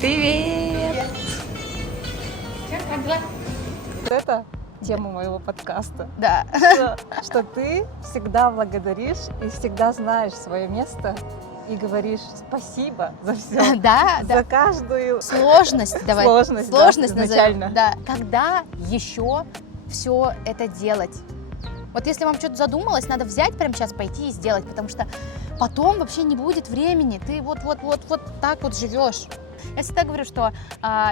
Привет! Как дела? Это тема моего подкаста. Да. Что ты всегда благодаришь и всегда знаешь свое место и говоришь спасибо за все. Да, За каждую сложность, давай. Сложность, Сложность да, назовем. изначально. Да. Когда еще все это делать? Вот если вам что-то задумалось, надо взять прямо сейчас пойти и сделать, потому что потом вообще не будет времени. Ты вот так вот живешь. Я всегда говорю, что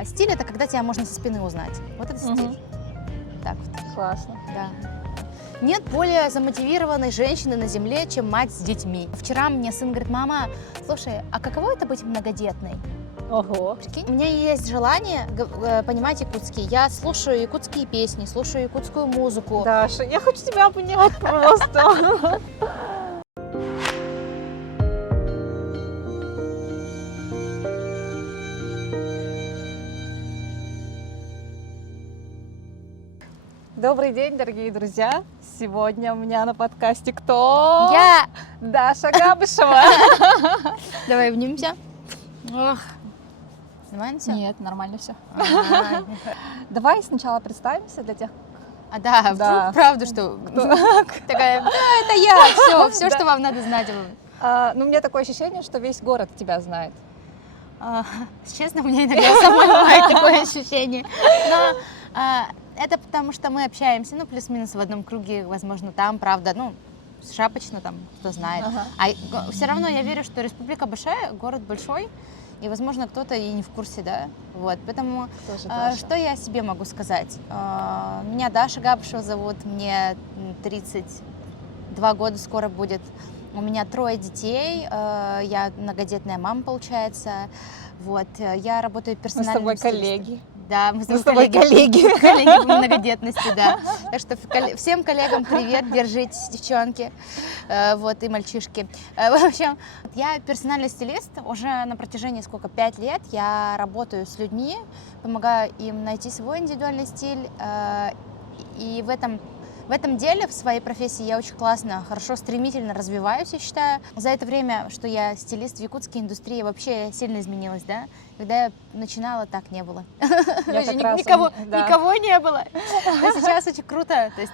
стиль — это когда тебя можно со спины узнать. Вот это стиль. Так вот. Классно. Да. Нет более замотивированной женщины на земле, чем мать с детьми. Вчера мне сын говорит: мама, слушай, а каково это быть многодетной? Ого. Прикинь, у меня есть желание понимать якутский. Я слушаю якутские песни, слушаю якутскую музыку. Даша, я хочу тебя обнять просто. Добрый день, дорогие друзья! Сегодня у меня на подкасте кто? Я! Даша Габышева! Давай обнимемся. Ох. Нормально все? Нет, нормально все. Давай сначала представимся для тех, Да, Да. вдруг правда, что такая, да, это я, все, что вам надо знать. Ну, у меня такое ощущение, что весь город тебя знает. Честно, у меня иногда самой бывает такое ощущение. Но это потому, что мы общаемся, ну, плюс-минус в одном круге, возможно, там, правда, ну, шапочно там, кто знает. Ага. А все равно я верю, что республика большая, город большой, и, возможно, кто-то и не в курсе, да, вот, поэтому Тоже точно. что я о себе могу сказать? Меня Даша Габышева зовут, мне 32 года скоро будет, у меня 3 детей, я многодетная мама, получается, вот, я работаю Мы с персональным тобой стилистом. коллеги. Да, мы Мы с тобой коллеги. Коллеги по многодетности, да. Так что всем коллегам привет, держитесь, девчонки, вот, и мальчишки. В общем, я персональный стилист уже на протяжении 5 лет. Я работаю с людьми, помогаю им найти свой индивидуальный стиль, и в этом деле, в своей профессии я очень классно, хорошо, стремительно развиваюсь, я считаю. За это время, что я стилист в якутской индустрии, вообще сильно изменилась, да? Когда я начинала, так не было. Я как раз, Никого да. не было. А сейчас очень круто, то есть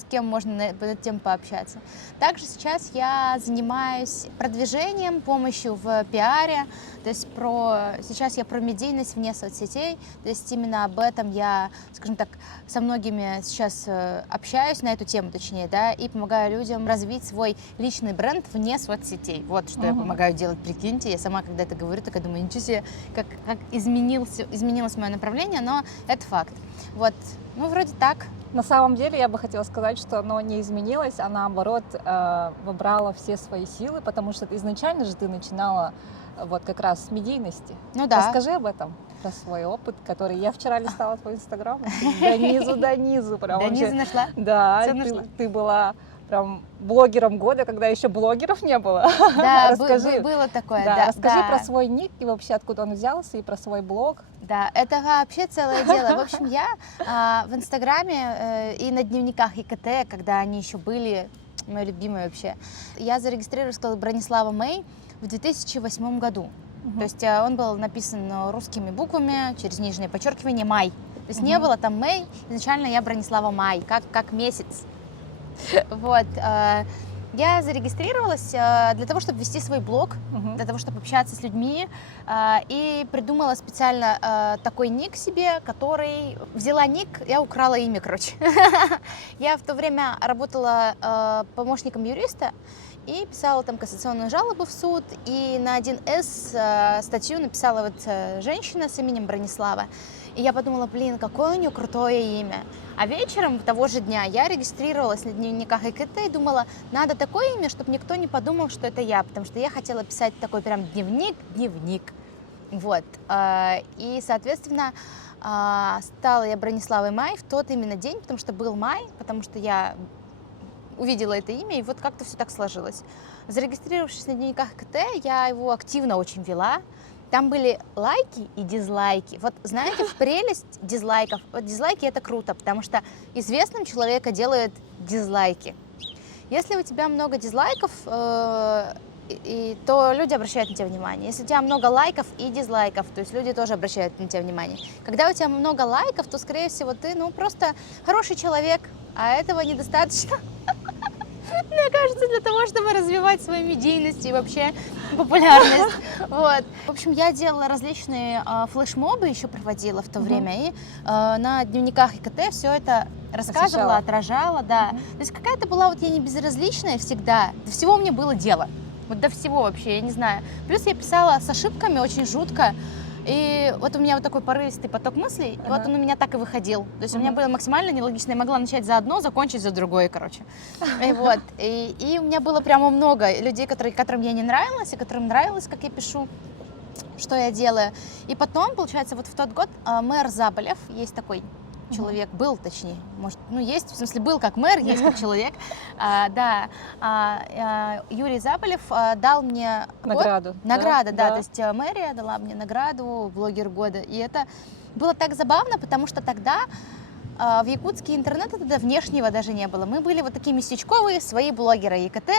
с кем можно на эту тему пообщаться. Также сейчас я занимаюсь продвижением, помощью в пиаре, то есть сейчас я про медийность вне соцсетей, то есть именно об этом я, скажем так, со многими сейчас общаюсь на эту тему, точнее, да, и помогаю людям развить свой личный бренд вне соцсетей. Вот что я помогаю делать, прикиньте. Я сама, когда это говорю, так я думаю, ничего себе, как изменилось мое направление, но это факт. Вот, ну, вроде так. На самом деле, я бы хотела сказать, что оно не изменилось, а наоборот выбрала все свои силы, потому что изначально же ты начинала вот как раз с медийности. Ну да. Расскажи об этом, про свой опыт, который я вчера листала твой инстаграм, до низу прям. До низу нашла? Да, Всё нашла. ты была прям блогером года, когда еще блогеров не было. Да, Расскажи. было такое, Да, да. расскажи да. про свой ник и вообще откуда он взялся, и про свой блог. Да, это вообще целое дело. В общем, я в Инстаграме и на дневниках ИКТ, когда они еще были, мои любимые вообще, я зарегистрировалась как Бронислава Мэй в 2008 году. То есть он был написан русскими буквами, через нижнее подчеркивание «Май». То есть не было там Мэй, изначально я Бронислава Май, как месяц. Вот. Я зарегистрировалась для того, чтобы вести свой блог, для того, чтобы общаться с людьми, и придумала специально такой ник себе, который... Взяла ник, я украла имя, короче. Я в то время работала помощником юриста и писала там кассационную жалобу в суд, и на 1С статью написала вот женщина с именем Бронислава. И я подумала, блин, какое у нее крутое имя. А вечером того же дня я регистрировалась на дневниках ИКТ и думала, надо такое имя, чтобы никто не подумал, что это я, потому что я хотела писать такой прям дневник. Вот. И, соответственно, стала я Брониславой Май в тот именно день, потому что был май, потому что я увидела это имя, и вот как-то все так сложилось. Зарегистрировавшись на дневниках ИКТ, я его активно очень вела. Там были лайки и дизлайки. Вот знаете, в прелесть дизлайков. Вот дизлайки — это круто, потому что известным человека делают дизлайки. Если у тебя много дизлайков, то люди обращают на тебя внимание. Если у тебя много лайков и дизлайков, то есть люди тоже обращают на тебя внимание. Когда у тебя много лайков, то, скорее всего, ты, просто хороший человек, а этого недостаточно. Мне кажется, для того, чтобы развивать свою медийность и вообще популярность. Вот. В общем, я делала различные флешмобы, еще проводила в то время, и на дневниках ИКТ все это рассказывала, отражала, да. То есть какая-то была я не безразличная всегда, до всего мне было дело. Вот до всего вообще, я не знаю. Плюс я писала с ошибками очень жутко. И вот у меня вот такой порывистый поток мыслей, и вот он у меня так и выходил. То есть у меня было максимально нелогично, я могла начать за одно, закончить за другое, короче. И у меня было прямо много людей, которым я не нравилась, и которым нравилось, как я пишу, что я делаю. И потом, получается, вот в тот год мэр Заболев, есть такой человек, был, точнее, может, есть, в смысле, был как мэр, есть как человек, Юрий Заболев дал мне награду. Награда, да, то есть мэрия дала мне награду блогер года, и это было так забавно, потому что тогда в Якутске интернета тогда внешнего даже не было, мы были вот такие местечковые, свои блогеры ИКТ,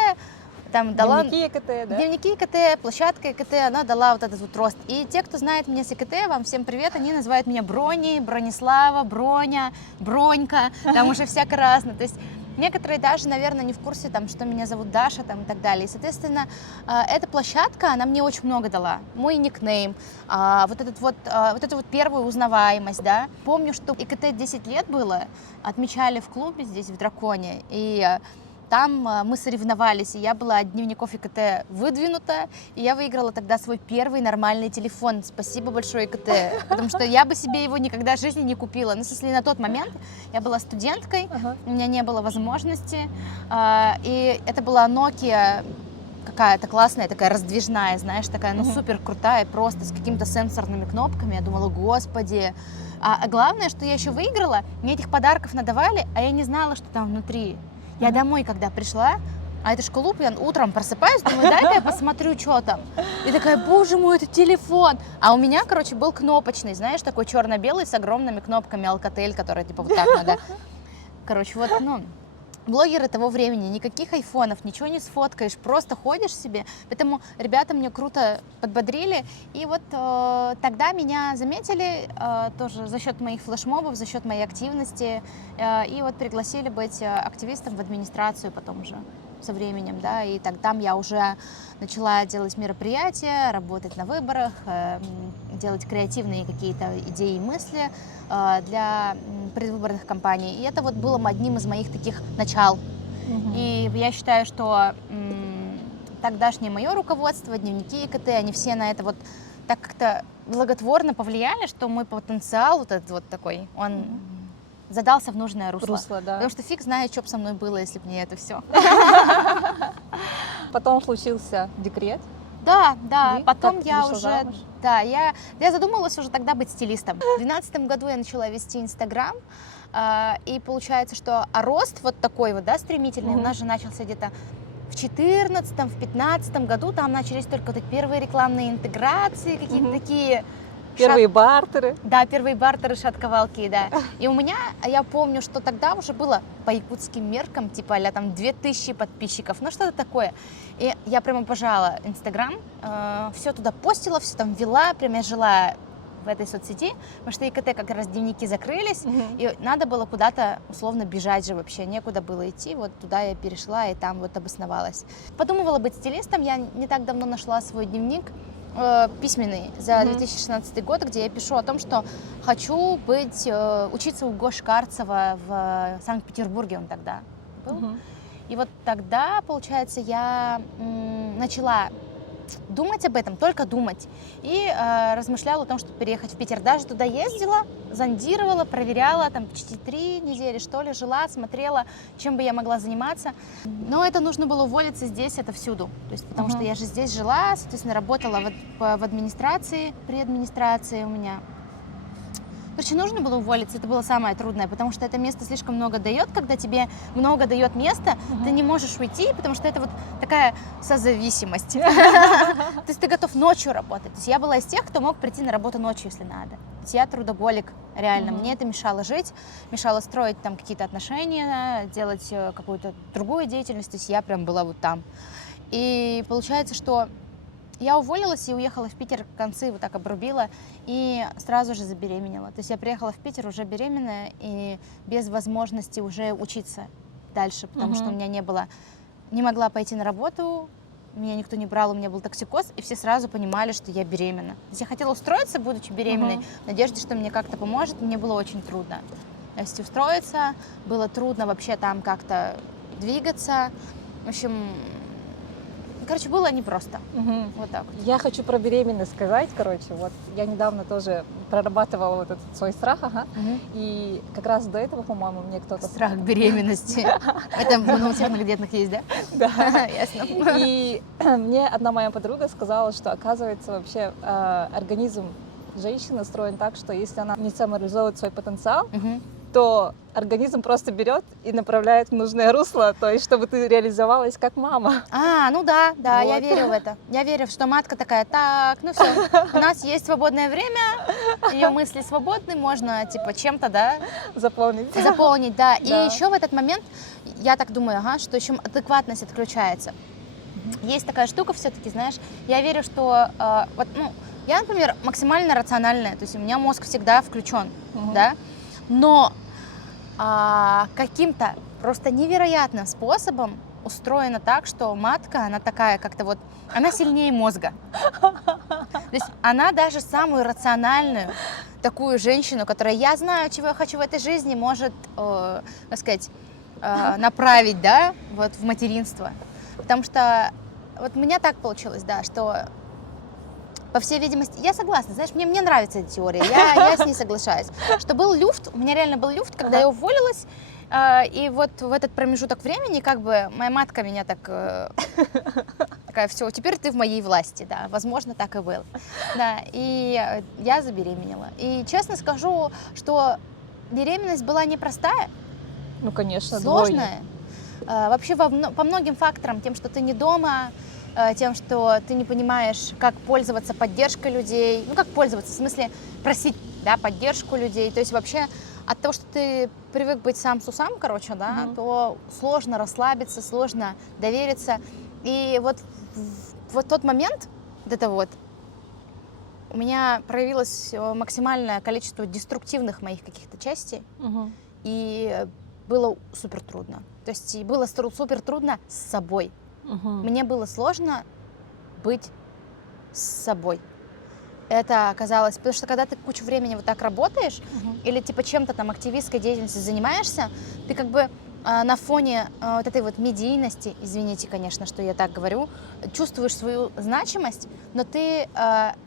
там дала Дневники ИКТ, да? Дневники ИКТ, площадка ИКТ, она дала вот этот вот рост. И те, кто знает меня с ИКТ, вам всем привет, они называют меня Брони, Бронислава, Броня, Бронька, там уже всяко разно. То есть некоторые даже, наверное, не в курсе, там, что меня зовут Даша там, и так далее. И, соответственно, эта площадка, она мне очень много дала. Мой никнейм, вот эту вот первую узнаваемость, да. Помню, что ИКТ 10 лет было, отмечали в клубе здесь, в Драконе, и там мы соревновались, и я была от дневников ИКТ выдвинута, и я выиграла тогда свой первый нормальный телефон. Спасибо большое ИКТ, потому что я бы себе его никогда в жизни не купила. Ну, если на тот момент я была студенткой, у меня не было возможности, и это была Nokia какая-то классная, такая раздвижная, знаешь, такая, супер крутая, просто с какими-то сенсорными кнопками. Я думала, господи. А главное, что я еще выиграла, мне этих подарков надавали, а я не знала, что там внутри. Я домой, когда пришла, а это ж клуб, я утром просыпаюсь, думаю, дай-ка я посмотрю, что там. И такая, боже мой, это телефон. А у меня, короче, был кнопочный, знаешь, такой черно-белый с огромными кнопками Alcatel, которые типа вот так надо. Короче, вот, блогеры того времени, никаких айфонов, ничего не сфоткаешь, просто ходишь себе. Поэтому ребята мне круто подбодрили. И вот тогда меня заметили тоже за счет моих флешмобов, за счет моей активности. И вот пригласили быть активистом в администрацию потом уже со временем, да. И там я уже начала делать мероприятия, работать на выборах, делать креативные какие-то идеи и мысли для предвыборных кампаний. И это вот было одним из моих таких начал. И я считаю, что тогдашнее мое руководство, дневники ИКТ, они все на это вот так как-то благотворно повлияли, что мой потенциал вот этот вот такой, он задался в нужное русло. Да. Потому что фиг знает, что бы со мной было, если бы не это все. Потом случился декрет. Да, потом как я вышла уже, замуж? да, я задумалась уже тогда быть стилистом. В 2012 году я начала вести Инстаграм, и получается, что рост вот такой вот, да, стремительный, у нас же начался где-то в 2014, в 2015 году, там начались только вот эти первые рекламные интеграции, какие-то такие. Первые бартеры. Да, первые бартеры, шатковалки, да. И у меня, я помню, что тогда уже было по якутским меркам, типа а-ля там 2000 подписчиков, ну что-то такое. И я прям обожала Инстаграм, все туда постила, все там вела, прям я жила в этой соцсети, потому что ИКТ как раз дневники закрылись, и надо было куда-то условно бежать же вообще, некуда было идти, вот туда я перешла и там вот обосновалась. Подумывала быть стилистом, я не так давно нашла свой дневник, письменный за 2016 год, где я пишу о том, что хочу учиться у Гоши Карцева в Санкт-Петербурге, он тогда был. И вот тогда, получается, я начала думать об этом, только думать. И размышляла о том, чтобы переехать в Питер. Даже туда ездила, зондировала, проверяла, там почти 3 недели, что ли, жила, смотрела, чем бы я могла заниматься. Но это нужно было уволиться здесь, это всюду. То есть, потому что я же здесь жила, соответственно, работала в администрации, при администрации у меня. Короче, нужно было уволиться, это было самое трудное, потому что это место слишком много дает, когда тебе много дает места, ты не можешь уйти, потому что это вот такая созависимость. То есть ты готов ночью работать. То есть я была из тех, кто мог прийти на работу ночью, если надо. То есть я трудоголик, реально. Мне это мешало жить, мешало строить там какие-то отношения, делать какую-то другую деятельность. То есть я прям была вот там. И получается, что я уволилась и уехала в Питер, концы вот так обрубила, и сразу же забеременела. То есть я приехала в Питер уже беременная и без возможности уже учиться дальше, потому что у меня не могла пойти на работу, меня никто не брал, у меня был токсикоз, и все сразу понимали, что я беременна. То есть я хотела устроиться, будучи беременной, в надежде, что мне как-то поможет, мне было очень трудно. То есть устроиться, было трудно вообще там как-то двигаться. В общем, было непросто. Вот так вот. Я хочу про беременность сказать, вот я недавно тоже прорабатывала вот этот свой страх, и как раз до этого, по-моему, мне кто-то... Страх беременности. Это у всех многодетных есть, да? Да. Ясно. И мне одна моя подруга сказала, что, оказывается, вообще организм женщины устроен так, что если она не самореализует свой потенциал, то организм просто берет и направляет в нужное русло, то есть чтобы ты реализовалась как мама. Ну да, Вот. я верю в это. Я верю, что матка такая, так, ну все, у нас есть свободное время, ее мысли свободны, можно типа чем-то, да, Заполнить. заполнить, да. И Да. еще в этот момент, я так думаю, что еще адекватность отключается. Есть такая штука все-таки, знаешь, я верю, что я, например, максимально рациональная, то есть у меня мозг всегда включен, да, но каким-то просто невероятным способом устроена так, что матка, она такая как-то вот, она сильнее мозга. То есть она даже самую рациональную такую женщину, которая я знаю, чего я хочу в этой жизни, может, так сказать, направить, да, вот в материнство. Потому что вот у меня так получилось, да, что по всей видимости, я согласна, знаешь, мне нравится эта теория, я с ней соглашаюсь, что был люфт, у меня реально был люфт, когда я уволилась, и вот в этот промежуток времени как бы моя матка меня такая, все, теперь ты в моей власти, да, возможно, так и было, да, и я забеременела. И честно скажу, что беременность была непростая, Ну, конечно, сложная, вообще по многим факторам, тем, что ты не дома, тем, что ты не понимаешь, как пользоваться поддержкой людей, как пользоваться, в смысле просить, да, поддержку людей, то есть вообще от того, что ты привык быть сам с усам, да, то сложно расслабиться, сложно довериться, и вот тот момент, у меня проявилось максимальное количество деструктивных моих каких-то частей, и было супер трудно, то есть было супер трудно с собой. Мне было сложно быть с собой. Это оказалось, потому что когда ты кучу времени вот так работаешь, или типа чем-то там активистской деятельностью занимаешься, ты как бы на фоне вот этой вот медийности, извините, конечно, что я так говорю, чувствуешь свою значимость, но ты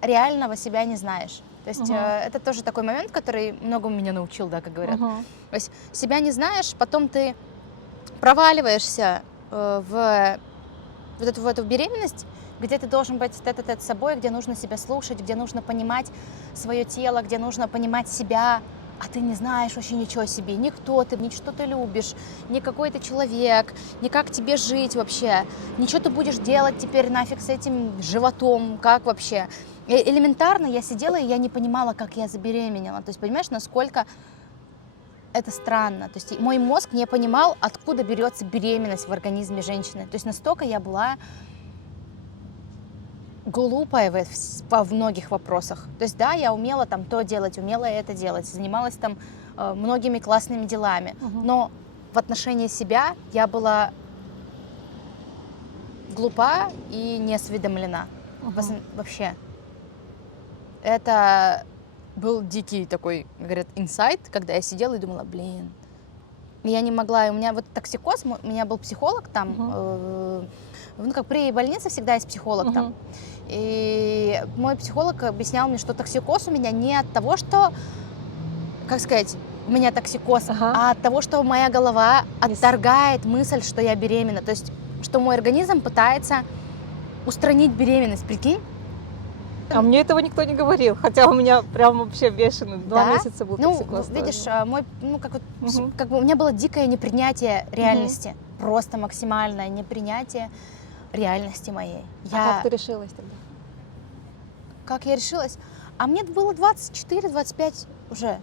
реального себя не знаешь. То есть это тоже такой момент, который многому меня научил, да, как говорят. То есть себя не знаешь, потом ты проваливаешься в эту беременность, где ты должен быть тет-а-тет с собой, где нужно себя слушать, где нужно понимать свое тело, где нужно понимать себя, а ты не знаешь вообще ничего о себе, ни кто ты, ни что ты любишь, ни какой ты человек, ни как тебе жить вообще, ничего ты будешь делать теперь нафиг с этим животом, как вообще. Элементарно я сидела, и я не понимала, как я забеременела. То есть, понимаешь, насколько это странно. То есть мой мозг не понимал, откуда берется беременность в организме женщины. То есть настолько я была глупая во многих вопросах. То есть да, я умела там то делать, умела это делать, занималась там многими классными делами. Но в отношении себя я была глупа и не осведомлена. Вообще. Это был дикий такой, говорят, инсайт, когда я сидела и думала, я не могла, и у меня вот токсикоз, у меня был психолог там, как при больнице всегда есть психолог там, и мой психолог объяснял мне, что токсикоз у меня не от того, что, как сказать, у меня токсикоз, а от того, что моя голова отторгает мысль, что я беременна, то есть, что мой организм пытается устранить беременность, прикинь? А мне этого никто не говорил, хотя у меня прям вообще бешеный, 2 месяца был токсикоз. Видишь, как бы у меня было дикое непринятие реальности, просто максимальное непринятие реальности моей. Как ты решилась тогда? Как я решилась? А мне было 24-25 уже.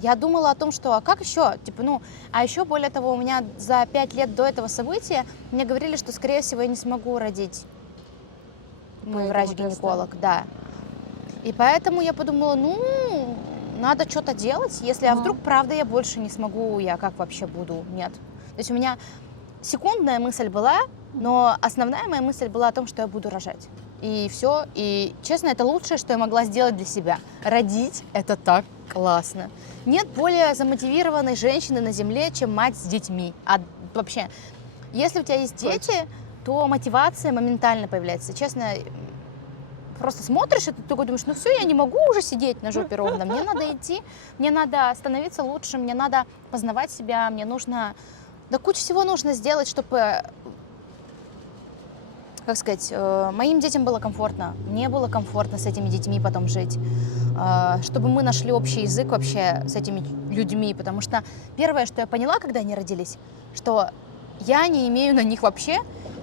Я думала о том, что, а как еще? Типа, а еще более того, у меня за 5 лет до этого события мне говорили, что, скорее всего, я не смогу родить. Мой Поэтому врач-гинеколог, да. И поэтому я подумала, надо что-то делать, если, а вдруг, правда, я больше не смогу, я как вообще буду? Нет. То есть у меня секундная мысль была, но основная моя мысль была о том, что я буду рожать. И все. И, честно, это лучшее, что я могла сделать для себя. Родить – это так классно. Нет более замотивированной женщины на земле, чем мать с детьми. А вообще, если у тебя есть дети, то мотивация моментально появляется. Честно, просто смотришь, и ты такой думаешь, все, я не могу уже сидеть на жопе ровно. Мне надо идти, мне надо становиться лучше, мне надо познавать себя, мне нужно... Да куча всего нужно сделать, чтобы... Как сказать, моим детям было комфортно, мне было комфортно с этими детьми потом жить, чтобы мы нашли общий язык вообще с этими людьми, потому что первое, что я поняла, когда они родились, что я не имею на них вообще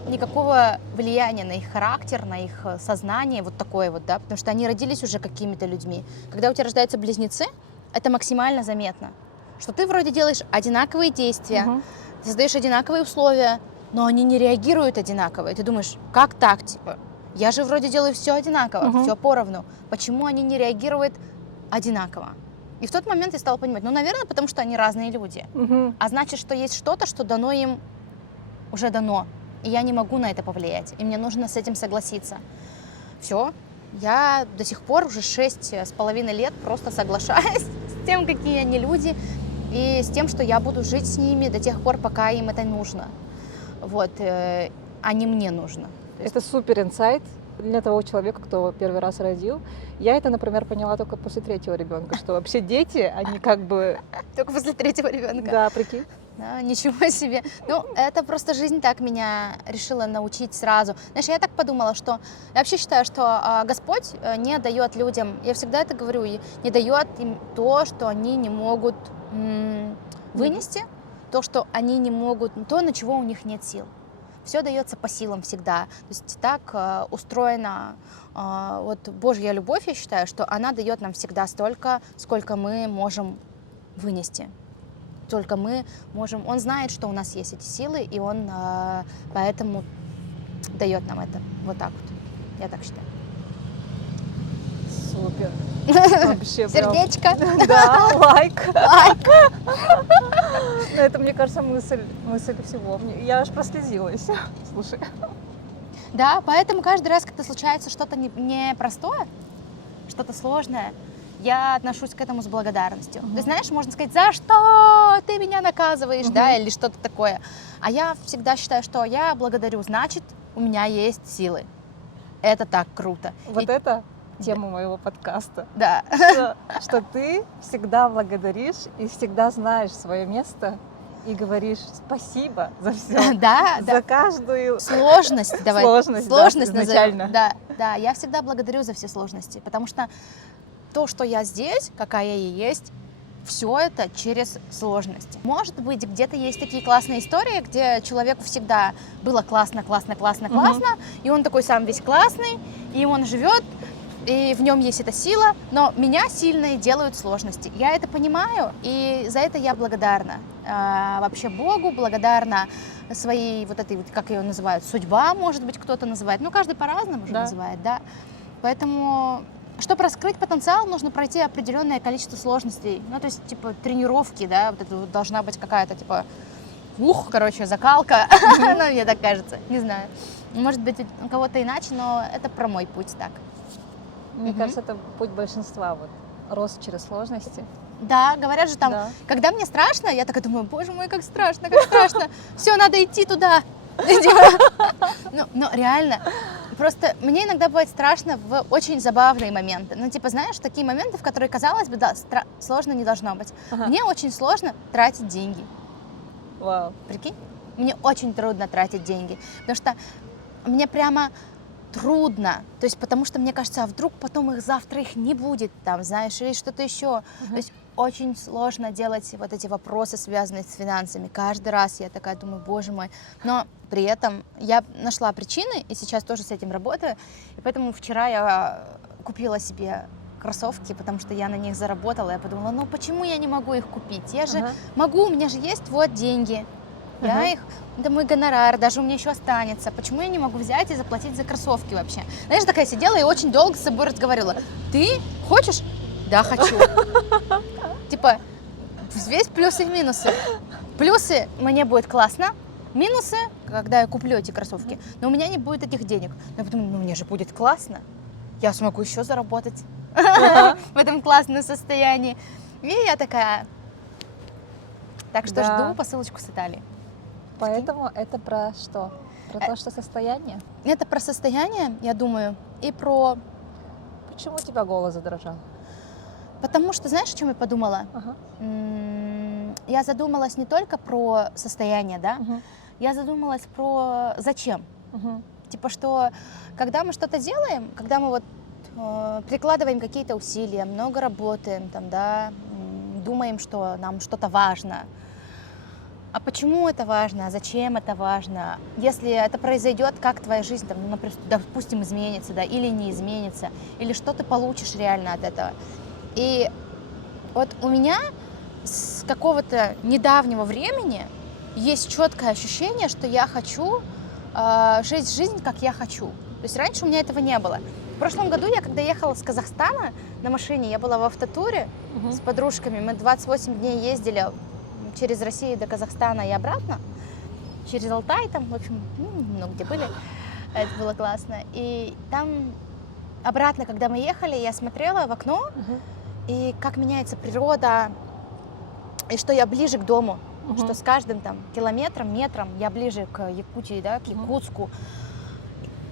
никакого влияния на их характер, на их сознание, вот такое вот, да, потому что они родились уже какими-то людьми. Когда у тебя рождаются близнецы, это максимально заметно, что ты вроде делаешь одинаковые действия, ты создаешь одинаковые условия, но они не реагируют одинаково. И ты думаешь, как так, типа? Я же вроде делаю все одинаково, все поровну. Почему они не реагируют одинаково? И в тот момент я стала понимать, наверное, потому что они разные люди. А значит, что есть что-то, что дано им, уже дано. И я не могу на это повлиять. И мне нужно с этим согласиться. Все. Я до сих пор уже 6,5 лет просто соглашаюсь с тем, какие они люди, и с тем, что я буду жить с ними до тех пор, пока им это нужно. Вот, а не мне нужно. Это супер инсайт для того человека, кто первый раз родил. Я это, например, поняла только после 3-го ребенка, что вообще дети, они как бы... Только после 3-го ребенка? Да, прикинь. Да, ничего себе. Это просто жизнь так меня решила научить сразу. Знаешь, я так подумала, что... Я вообще считаю, что Господь не дает людям, я всегда это говорю, не дает им то, что они не могут вынести, то, что они не могут, то, на чего у них нет сил. Все дается по силам всегда. То есть так устроена вот Божья любовь, я считаю, что она дает нам всегда столько, сколько мы можем вынести. Только мы можем... Он знает, что у нас есть эти силы, и он поэтому дает нам это. Вот так вот. Я так считаю. Супер. Вообще Сердечко. Да, лайк. Лайк. Это, мне кажется, мысль всего. Я аж прослезилась. Слушай. Да, поэтому каждый раз, когда случается что-то непростое, что-то сложное, я отношусь к этому с благодарностью. Ты знаешь, можно сказать, за что ты меня наказываешь, да, или что-то такое. А я всегда считаю, что я благодарю, значит, у меня есть силы. Это так круто. Вот это тема моего подкаста. Да. Что ты всегда благодаришь и всегда знаешь свое место и говоришь спасибо за все. Да, за каждую сложность. Давай. Сложность изначально. Да, я всегда благодарю за все сложности, потому что то, что я здесь, какая я есть, все это через сложности. Может быть, где-то есть такие классные истории, где человеку всегда было классно, и он такой сам весь классный, и он живет, и в нем есть эта сила, но меня сильной делают сложности. Я это понимаю, и за это я благодарна вообще Богу, благодарна своей вот этой, как ее называют, судьба, может быть, кто-то называет, каждый по-разному же называет, да. Поэтому, чтобы раскрыть потенциал, нужно пройти определенное количество сложностей, то есть, типа, тренировки, да, вот это вот должна быть какая-то, типа, закалка, мне так кажется, не знаю. Может быть, у кого-то иначе, но это про мой путь так. Мне кажется, это путь большинства, вот, рост через сложности. Да, говорят же там, когда мне страшно, я такая думаю, боже мой, как страшно, все, надо идти туда. Но реально, просто мне иногда бывает страшно в очень забавные моменты. Знаешь, такие моменты, в которые, казалось бы, да, сложно не должно быть. Мне очень сложно тратить деньги. Вау. Прикинь? Мне очень трудно тратить деньги, потому что мне прямо трудно, то есть потому что мне кажется, а вдруг потом завтра их не будет, там, знаешь, или что-то еще. То есть очень сложно делать вот эти вопросы, связанные с финансами. Каждый раз я такая думаю, боже мой. Но при этом я нашла причины, и сейчас тоже с этим работаю. И поэтому вчера я купила себе кроссовки, потому что я на них заработала. Я подумала, ну почему я не могу их купить? Я же Ага. могу, у меня же есть вот деньги. Я Ага. их, это мой гонорар, даже у меня еще останется. Почему я не могу взять и заплатить за кроссовки вообще? Знаешь, такая сидела и очень долго с собой разговаривала. Ты хочешь? Да, хочу. Типа, взвесь плюсы и минусы. Плюсы, мне будет классно. Минусы, когда я куплю эти кроссовки, но у меня не будет этих денег. Но я подумала, ну мне же будет классно. Я смогу еще заработать в этом классном состоянии. И я такая, так что Да. жду посылочку с Италии. Поэтому это про что? Про то, что состояние? Это про состояние, я думаю, и про... Почему у тебя голос задрожал? Потому что, знаешь, о чем я подумала? Ага. Я задумалась не только про состояние, да? Мгм. Я задумалась про зачем. Мгм. Типа, что когда мы что-то делаем, когда мы вот прикладываем какие-то усилия, много работаем, там, да, думаем, что нам что-то важно. А почему это важно? А зачем это важно? Если это произойдет, как твоя жизнь, там, ну, например, допустим, изменится, да, или не изменится, или что ты получишь реально от этого. И вот у меня с какого-то недавнего времени есть четкое ощущение, что я хочу жить жизнь, как я хочу. То есть раньше у меня этого не было. В прошлом году я, когда ехала с Казахстана на машине, я была в автотуре Мгм. с подружками, мы 28 дней ездили через Россию до Казахстана и обратно, через Алтай там, в общем, много где были, это было классно. И там обратно, когда мы ехали, я смотрела в окно, Мгм. и как меняется природа, и что я ближе к дому, Мгм. что с каждым там километром, метром я ближе к Якутии, да, к Мгм. Якутску.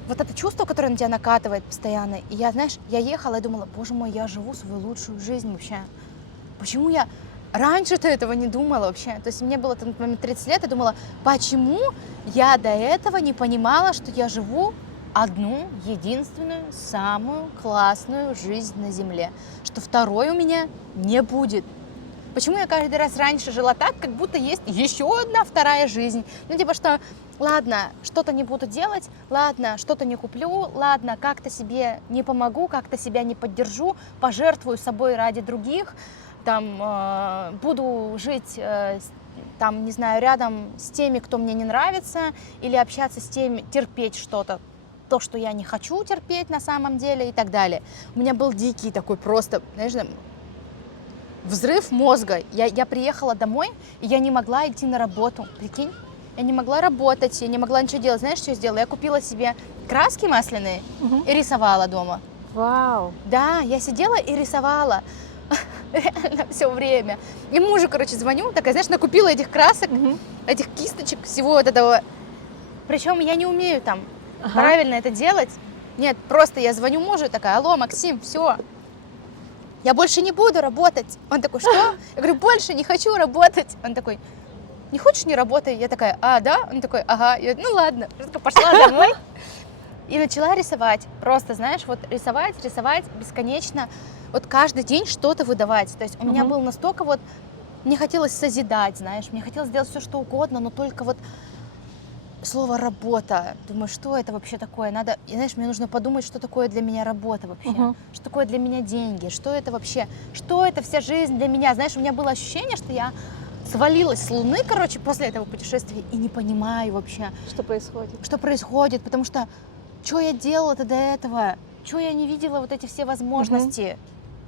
Вот это чувство, которое на тебя накатывает постоянно. И я, знаешь, я ехала и думала, боже мой, я живу свою лучшую жизнь вообще. Почему я раньше-то этого не думала вообще? То есть мне было на тот момент 30 лет, я думала, почему я до этого не понимала, что я живу одну, единственную, самую классную жизнь на Земле, что второй у меня не будет. Почему я каждый раз раньше жила так, как будто есть еще одна вторая жизнь? Ну, типа, что, ладно, что-то не буду делать, ладно, что-то не куплю, ладно, как-то себе не помогу, как-то себя не поддержу, пожертвую собой ради других, там, буду жить, там, не знаю, рядом с теми, кто мне не нравится, или общаться с теми, терпеть что-то, то, что я не хочу терпеть на самом деле и так далее. У меня был дикий такой просто, знаешь, взрыв мозга. Я приехала домой, и я не могла идти на работу. Прикинь? Я не могла работать, я не могла ничего делать. Знаешь, что я сделала? Я купила себе краски масляные Мгм. и рисовала дома. Вау. Да, я сидела и рисовала. Реально все время. И мужу, короче, звоню, такая, знаешь, накупила этих красок, Мгм. этих кисточек, всего вот этого. Причем я не умею там Ага. правильно это делать. Нет, просто я звоню мужу и такая, алло, Максим, все, я больше не буду работать. Он такой, что? Я говорю, больше не хочу работать. Он такой, не хочешь, не работай. Я такая, а, да? Он такой, ага. Я, ну ладно. Я такая пошла домой и начала рисовать. Просто, знаешь, вот рисовать бесконечно. Вот каждый день что-то выдавать. То есть у меня Мгм. был настолько вот, мне хотелось созидать, знаешь, мне хотелось сделать все, что угодно, но только вот слово «работа». Думаю, что это вообще такое? Надо, и, знаешь, мне нужно подумать, что такое для меня работа вообще, Мгм. что такое для меня деньги, что это вообще, что это вся жизнь для меня. Знаешь, у меня было ощущение, что я свалилась с Луны, короче, после этого путешествия и не понимаю вообще, Что происходит? что происходит, потому что что я делала-то до этого, что я не видела вот эти все возможности.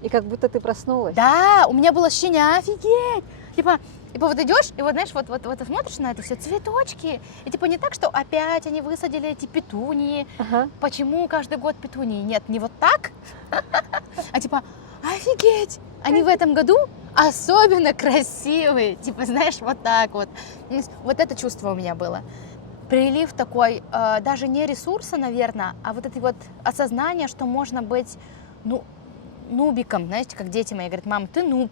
И как будто ты проснулась. Да, у меня было ощущение, офигеть! Типа вот идешь, и вот знаешь, вот ты смотришь на это все цветочки, и типа не так, что опять они высадили эти петунии, Ага. почему каждый год петунии? Нет, не вот так, а типа, офигеть, они в этом году особенно красивые, типа, знаешь, вот так вот. Вот это чувство у меня было. Прилив такой, даже не ресурса, наверное, а вот это вот осознание, что можно быть, ну, нубиком, знаете, как дети мои говорят, мам, ты нуб,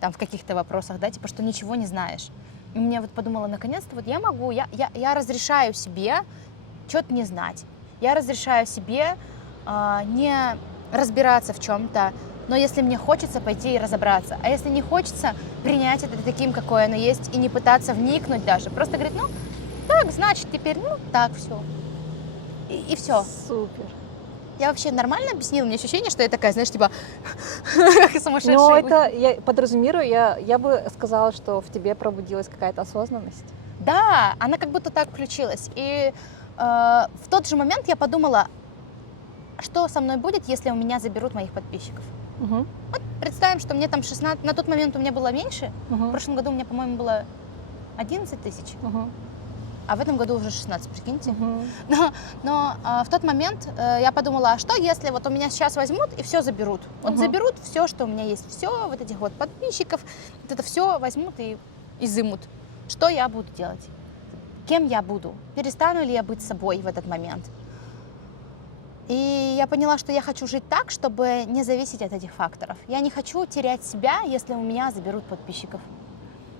там в каких-то вопросах, да, типа, что ничего не знаешь. И мне вот подумала, наконец-то вот я могу, я разрешаю себе что-то не знать. Я разрешаю себе не разбираться в чем-то, но если мне хочется, пойти и разобраться. А если не хочется, принять это таким, какое оно есть, и не пытаться вникнуть даже. Просто говорить, ну, так, значит, теперь, ну, так, все. И все. Супер. Я вообще нормально объяснила? У меня ощущение, что я такая, знаешь, типа, как сумасшедшая. Но это, я подразумирую, я бы сказала, что в тебе пробудилась какая-то осознанность. Да, она как будто так включилась. И в тот же момент я подумала, что со мной будет, если у меня заберут моих подписчиков. Мгм. Вот представим, что мне там 16, на тот момент у меня было меньше, в Мгм. прошлом году у меня, по-моему, было 11 тысяч, Мгм. а в этом году уже 16, прикиньте. Мгм. Но в тот момент я подумала, а что если вот у меня сейчас возьмут и все заберут? Вот Мгм. заберут все, что у меня есть, все вот этих вот подписчиков, вот это все возьмут и изымут. Что я буду делать? Кем я буду? Перестану ли я быть собой в этот момент? И я поняла, что я хочу жить так, чтобы не зависеть от этих факторов. Я не хочу терять себя, если у меня заберут подписчиков.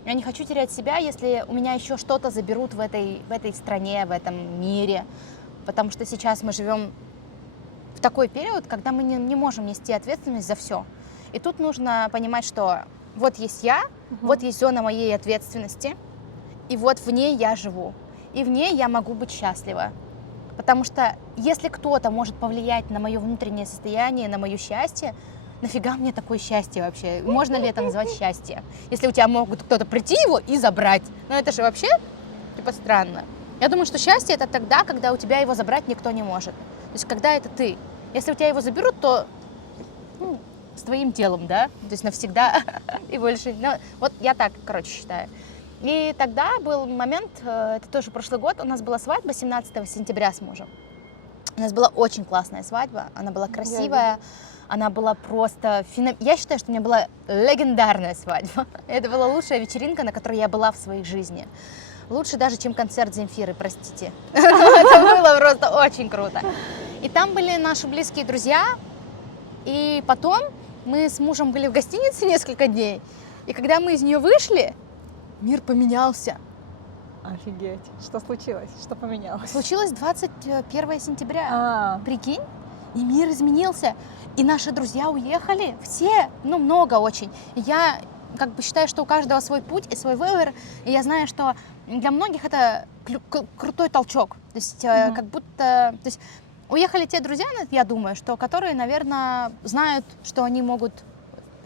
Я не хочу терять себя, если у меня еще что-то заберут в этой стране, в этом мире. Потому что сейчас мы живем в такой период, когда мы не можем нести ответственность за все. И тут нужно понимать, что вот есть я, вот есть зона моей ответственности, и вот в ней я живу. И в ней я могу быть счастлива. Потому что если кто-то может повлиять на мое внутреннее состояние, на мое счастье, нафига мне такое счастье вообще? Можно ли это назвать счастье? Если у тебя могут кто-то прийти его и забрать. Ну это же вообще типа странно. Я думаю, что счастье это тогда, когда у тебя его забрать никто не может. То есть когда это ты. Если у тебя его заберут, то с твоим телом, да? То есть навсегда и больше. Ну, вот я так, короче, считаю. И тогда был момент, это тоже прошлый год, у нас была свадьба 17 сентября с мужем. У нас была очень классная свадьба, она была красивая, она была просто... Я считаю, что у меня была легендарная свадьба. Это была лучшая вечеринка, на которой я была в своей жизни. Лучше даже, чем концерт Земфиры, простите. Это было просто очень круто. И там были наши близкие друзья, и потом мы с мужем были в гостинице несколько дней, и когда мы из нее вышли, мир поменялся. Офигеть. Что случилось? Что поменялось? Случилось 21 сентября. Прикинь? И мир изменился. И наши друзья уехали. Все. Много очень. И я как бы считаю, что у каждого свой путь и свой выбор. И я знаю, что для многих это крутой толчок. То есть как будто... То есть уехали те друзья, я думаю, что которые, наверное, знают, что они могут.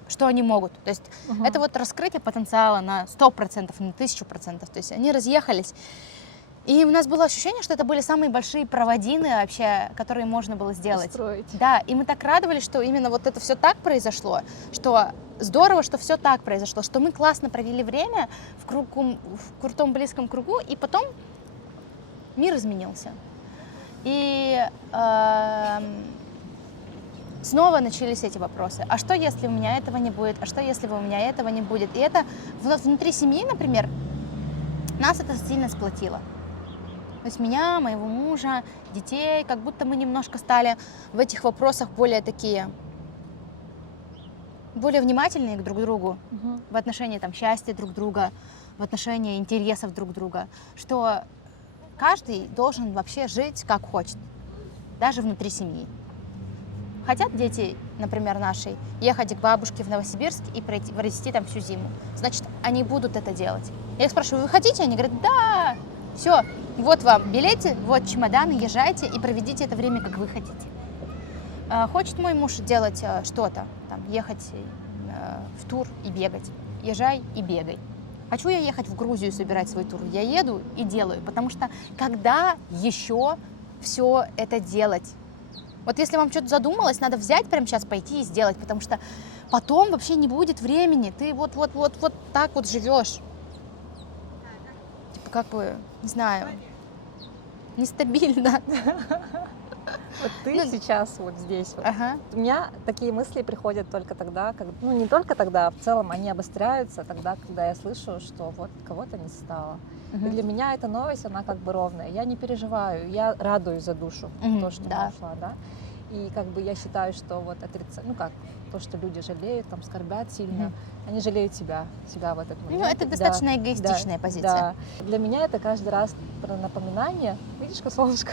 То есть это вот раскрытие потенциала на 100%, на 1000%. То есть они разъехались. И у нас было ощущение, что это были самые большие проводины вообще, которые можно было сделать. Устроить. Да, и мы так радовались, что именно вот это все так произошло, что здорово, что все так произошло, что мы классно провели время в крутом близком кругу, и потом мир изменился. И снова начались эти вопросы. А что, если у меня этого не будет? А что, если у меня этого не будет? И это внутри семьи, например, нас это сильно сплотило. То есть меня, моего мужа, детей, как будто мы немножко стали в этих вопросах более внимательные друг к другу, в отношении счастья друг друга, в отношении интересов друг друга, что каждый должен вообще жить как хочет, даже внутри семьи. Хотят дети, например, наши, ехать к бабушке в Новосибирск и провести там всю зиму. Значит, они будут это делать. Я их спрашиваю, вы хотите? Они говорят, да, все, вот вам билеты, вот чемоданы, езжайте и проведите это время, как вы хотите. Хочет мой муж делать что-то, ехать в тур и бегать. Езжай и бегай. Хочу я ехать в Грузию собирать свой тур. Я еду и делаю, потому что когда еще все это делать? Вот если вам что-то задумалось, надо взять прямо сейчас, пойти и сделать, потому что потом вообще не будет времени. Ты вот так вот живешь. Типа как бы, не знаю, нестабильно. Вот ты сейчас вот здесь вот. Ага. У меня такие мысли приходят только тогда, не только тогда, а в целом они обостряются тогда, когда я слышу, что вот кого-то не стало. И для меня эта новость, она как бы ровная. Я не переживаю, я радуюсь за душу, то, что она ушла, да. И как бы я считаю, что вот то, что люди жалеют, там, скорбят сильно. Они жалеют себя в этот момент. Ну, это достаточно эгоистичная позиция. Да. Для меня это каждый раз про напоминание, видишь, как солнышко,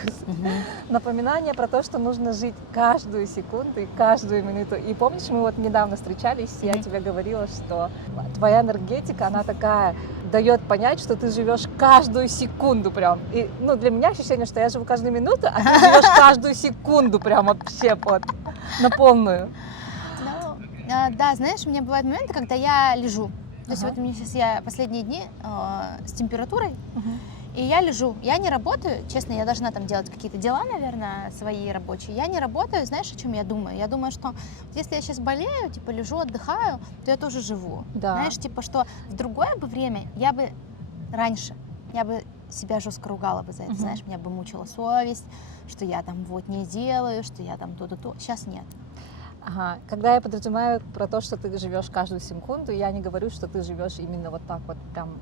напоминание про то, что нужно жить каждую секунду и каждую минуту. И помнишь, мы вот недавно встречались, я тебе говорила, что твоя энергетика, она такая, дает понять, что ты живешь каждую секунду прям. И, ну, для меня ощущение, что я живу каждую минуту, а ты живешь каждую секунду прям вообще вот на полную. Да, знаешь, у меня бывают моменты, когда я лежу. То есть вот у меня сейчас я последние дни с температурой, и я лежу. Я не работаю, честно, я должна там делать какие-то дела, наверное, свои рабочие. Я не работаю, знаешь, о чем я думаю? Я думаю, что если я сейчас болею, типа лежу, отдыхаю, то я тоже живу. Да. Знаешь, типа, что в другое бы время я бы раньше, я бы себя жестко ругала бы за это, знаешь, меня бы мучила совесть, что я там вот не делаю, что я там то-то-то. Сейчас нет. Ага. Когда я подразумеваю про то, что ты живешь каждую секунду, я не говорю, что ты живешь именно вот так вот прям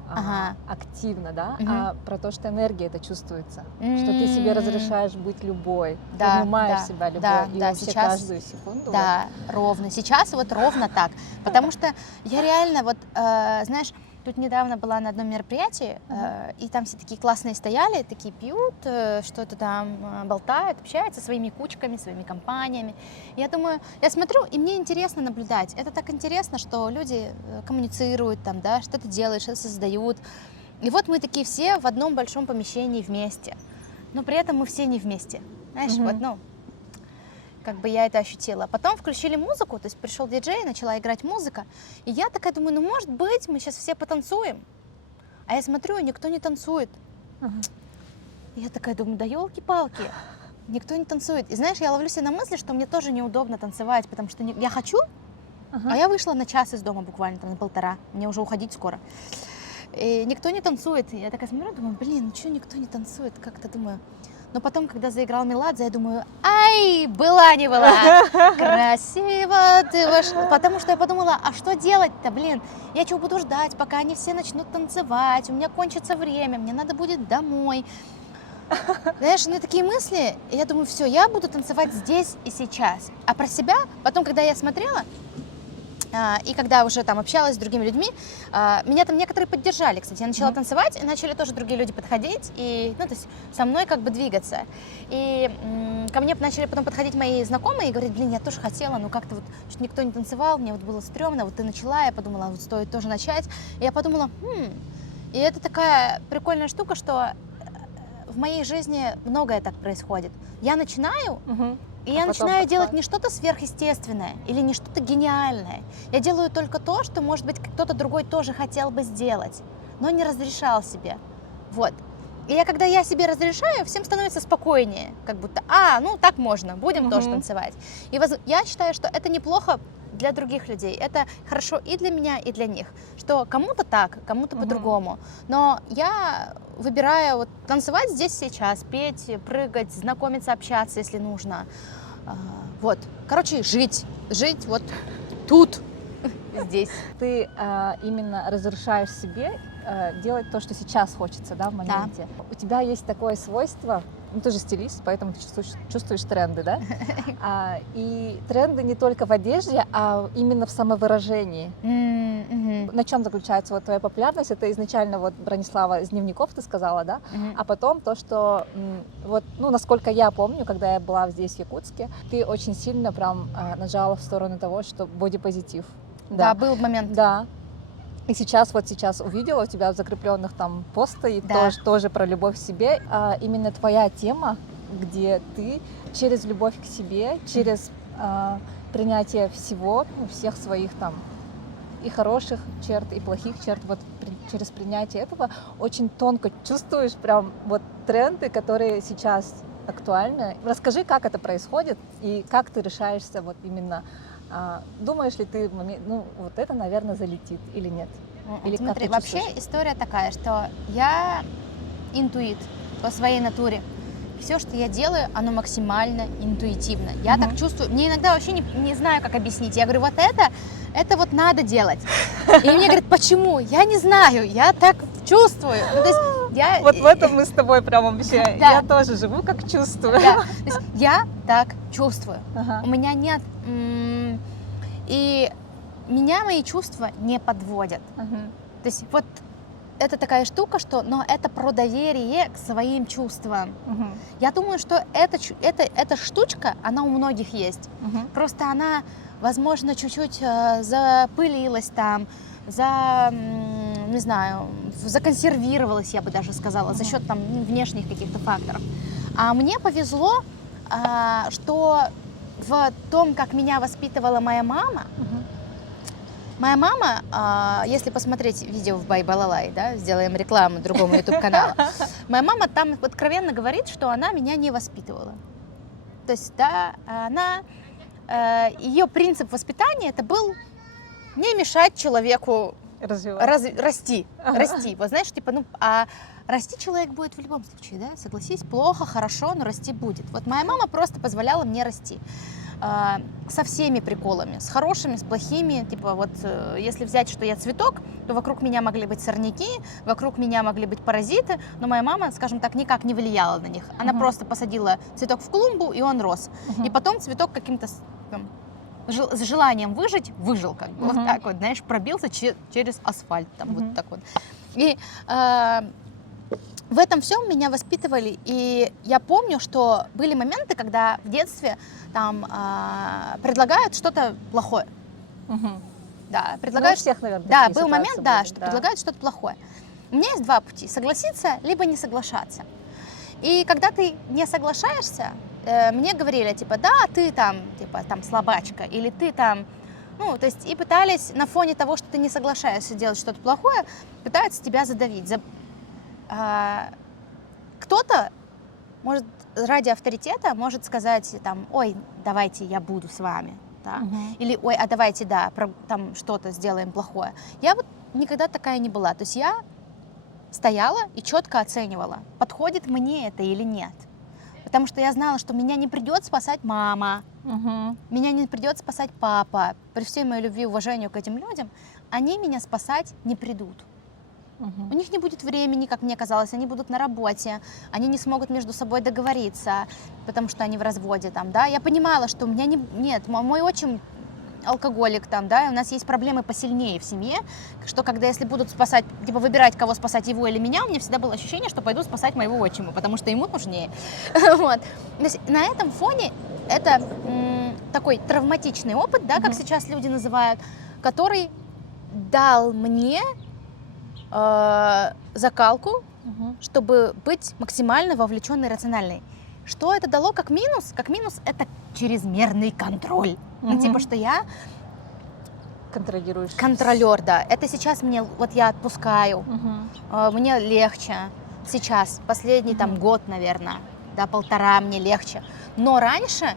активно, да, а про то, что энергия это чувствуется, что ты себе разрешаешь быть любой, принимаешь себя любой, и вообще сейчас, каждую секунду. Да, вот. Ровно. Сейчас вот ровно так, потому что я реально вот, знаешь, тут недавно была на одном мероприятии, и там все такие классные стояли, такие пьют, что-то там болтают, общаются своими кучками, своими компаниями. Я думаю, я смотрю, и мне интересно наблюдать. Это так интересно, что люди коммуницируют там, да, что-то делают, что-то создают. И вот мы такие все в одном большом помещении вместе, но при этом мы все не вместе. Знаешь, вот, ну, как бы я это ощутила. Потом включили музыку, то есть пришел диджей, начала играть музыка, и я такая думаю, ну, может быть, мы сейчас все потанцуем. А я смотрю, и никто не танцует. И я такая думаю, да елки-палки, никто не танцует. И знаешь, я ловлю себя на мысли, что мне тоже неудобно танцевать, потому что я хочу, а я вышла на час из дома буквально, там, на полтора, мне уже уходить скоро. И никто не танцует. Я такая смотрю, думаю, блин, ну что никто не танцует, как-то думаю. Но потом, когда заиграл Меладзе, я думаю, ай, была не была, красиво ты вышла. Потому что я подумала, а что делать-то, блин? Я что, буду ждать, пока они все начнут танцевать, у меня кончится время, мне надо будет домой. Знаешь, у меня такие мысли, и я думаю, все, я буду танцевать здесь и сейчас. А про себя, потом, когда я смотрела, и когда уже там общалась с другими людьми, меня там некоторые поддержали, кстати. Я начала танцевать, и начали тоже другие люди подходить, и, ну, то есть со мной как бы двигаться. И ко мне начали потом подходить мои знакомые и говорить, блин, я тоже хотела, но как-то вот что-то никто не танцевал, мне вот было стрёмно, вот ты начала, я подумала, вот стоит тоже начать. И я подумала, и это такая прикольная штука, что в моей жизни многое так происходит. Я начинаю, и я начинаю делать не что-то сверхъестественное или не что-то гениальное. Я делаю только то, что, может быть, кто-то другой тоже хотел бы сделать, но не разрешал себе. Вот. И когда я себе разрешаю, всем становится спокойнее. Как будто, ну так можно, будем тоже танцевать. И я считаю, что это неплохо для других людей. Это хорошо и для меня, и для них. Что кому-то так, кому-то по-другому. Но я выбираю вот танцевать здесь сейчас, петь, прыгать, знакомиться, общаться, если нужно. Вот. Короче, жить вот тут, здесь. Ты именно разрешаешь себе делать то, что сейчас хочется, да, в моменте. Да. У тебя есть такое свойство, ну, ты же стилист, поэтому ты чувствуешь тренды, да? И тренды не только в одежде, а именно в самовыражении. На чем заключается вот твоя популярность? Это изначально вот Бронислава из дневников ты сказала, да? А потом то, что вот, ну, насколько я помню, когда я была здесь, в Якутске, ты очень сильно прям нажала в сторону того, что бодипозитив. Да, был момент. Да. И сейчас увидела у тебя в закрепленных там посты, тоже про любовь к себе. Именно твоя тема, где ты через любовь к себе, через принятие всего, всех своих там и хороших черт, и плохих черт, вот через принятие этого очень тонко чувствуешь прям вот тренды, которые сейчас актуальны. Расскажи, как это происходит и как ты решаешься вот именно. Думаешь ли ты, ну, вот это, наверное, залетит или нет? Или смотри, вообще история такая, что я интуит по своей натуре. Все, что я делаю, оно максимально интуитивно. Я так чувствую. Мне иногда вообще не знаю, как объяснить. Я говорю, вот это вот надо делать. И мне говорят, почему? Я не знаю, я так чувствую. Ну, то есть вот в этом мы с тобой прям вообще, да. Я тоже живу, как чувствую. Да. То есть я так чувствую. У меня нет... И меня мои чувства не подводят. То есть вот это такая штука, что, но это про доверие к своим чувствам. Я думаю, что эта штучка, она у многих есть. Просто она, возможно, чуть-чуть запылилась там, не знаю, законсервировалась, я бы даже сказала, за счет там внешних каких-то факторов. А мне повезло, что в том, как меня воспитывала моя мама, если посмотреть видео в Бай-Балалай, да, сделаем рекламу другому YouTube-каналу, моя мама там откровенно говорит, что она меня не воспитывала. То есть, да, ее принцип воспитания это был не мешать человеку расти. Вот знаешь, типа, расти человек будет в любом случае, да, согласись, плохо, хорошо, но расти будет. Вот моя мама просто позволяла мне расти. Со всеми приколами, с хорошими, с плохими, типа вот если взять, что я цветок, то вокруг меня могли быть сорняки, вокруг меня могли быть паразиты, но моя мама, скажем так, никак не влияла на них. Она просто посадила цветок в клумбу, и он рос. И потом цветок каким-то с желанием выжить, выжил как бы, вот так вот, знаешь, пробился через асфальт, там вот так вот. И в этом всем меня воспитывали, и я помню, что были моменты, когда в детстве там предлагают что-то плохое. Да, предлагают. Ну, у всех, наверное, да, такие был момент, ситуации да, были, что да. предлагают что-то плохое. У меня есть два пути: согласиться, либо не соглашаться. И когда ты не соглашаешься, мне говорили, типа, да, ты там, типа, там слабачка, или ты там, ну, то есть, и пытались на фоне того, что ты не соглашаешься делать что-то плохое, пытаются тебя задавить. Кто-то, может, ради авторитета может сказать, там, ой, давайте я буду с вами, да? Или, ой, а давайте, да, там что-то сделаем плохое. Я вот никогда такая не была, то есть я стояла и четко оценивала, подходит мне это или нет. Потому что я знала, что меня не придет спасать мама, меня не придет спасать папа. При всей моей любви и уважению к этим людям, они меня спасать не придут. У них не будет времени, как мне казалось, они будут на работе, они не смогут между собой договориться, потому что они в разводе там, да. Я понимала, что у меня нет, мой отчим алкоголик там, да, и у нас есть проблемы посильнее в семье, что когда если будут спасать, типа выбирать, кого спасать, его или меня, у меня всегда было ощущение, что пойду спасать моего отчима, потому что ему нужнее. Вот. То есть на этом фоне это такой травматичный опыт, да, как сейчас люди называют, который дал мне закалку, чтобы быть максимально вовлеченной и рациональной. Что это дало как минус? Как минус это чрезмерный контроль. Ну, типа, что я контролируешь. Контролер, да. Это сейчас мне, вот я отпускаю, мне легче сейчас, последний там год, наверное, да, полтора мне легче. Но раньше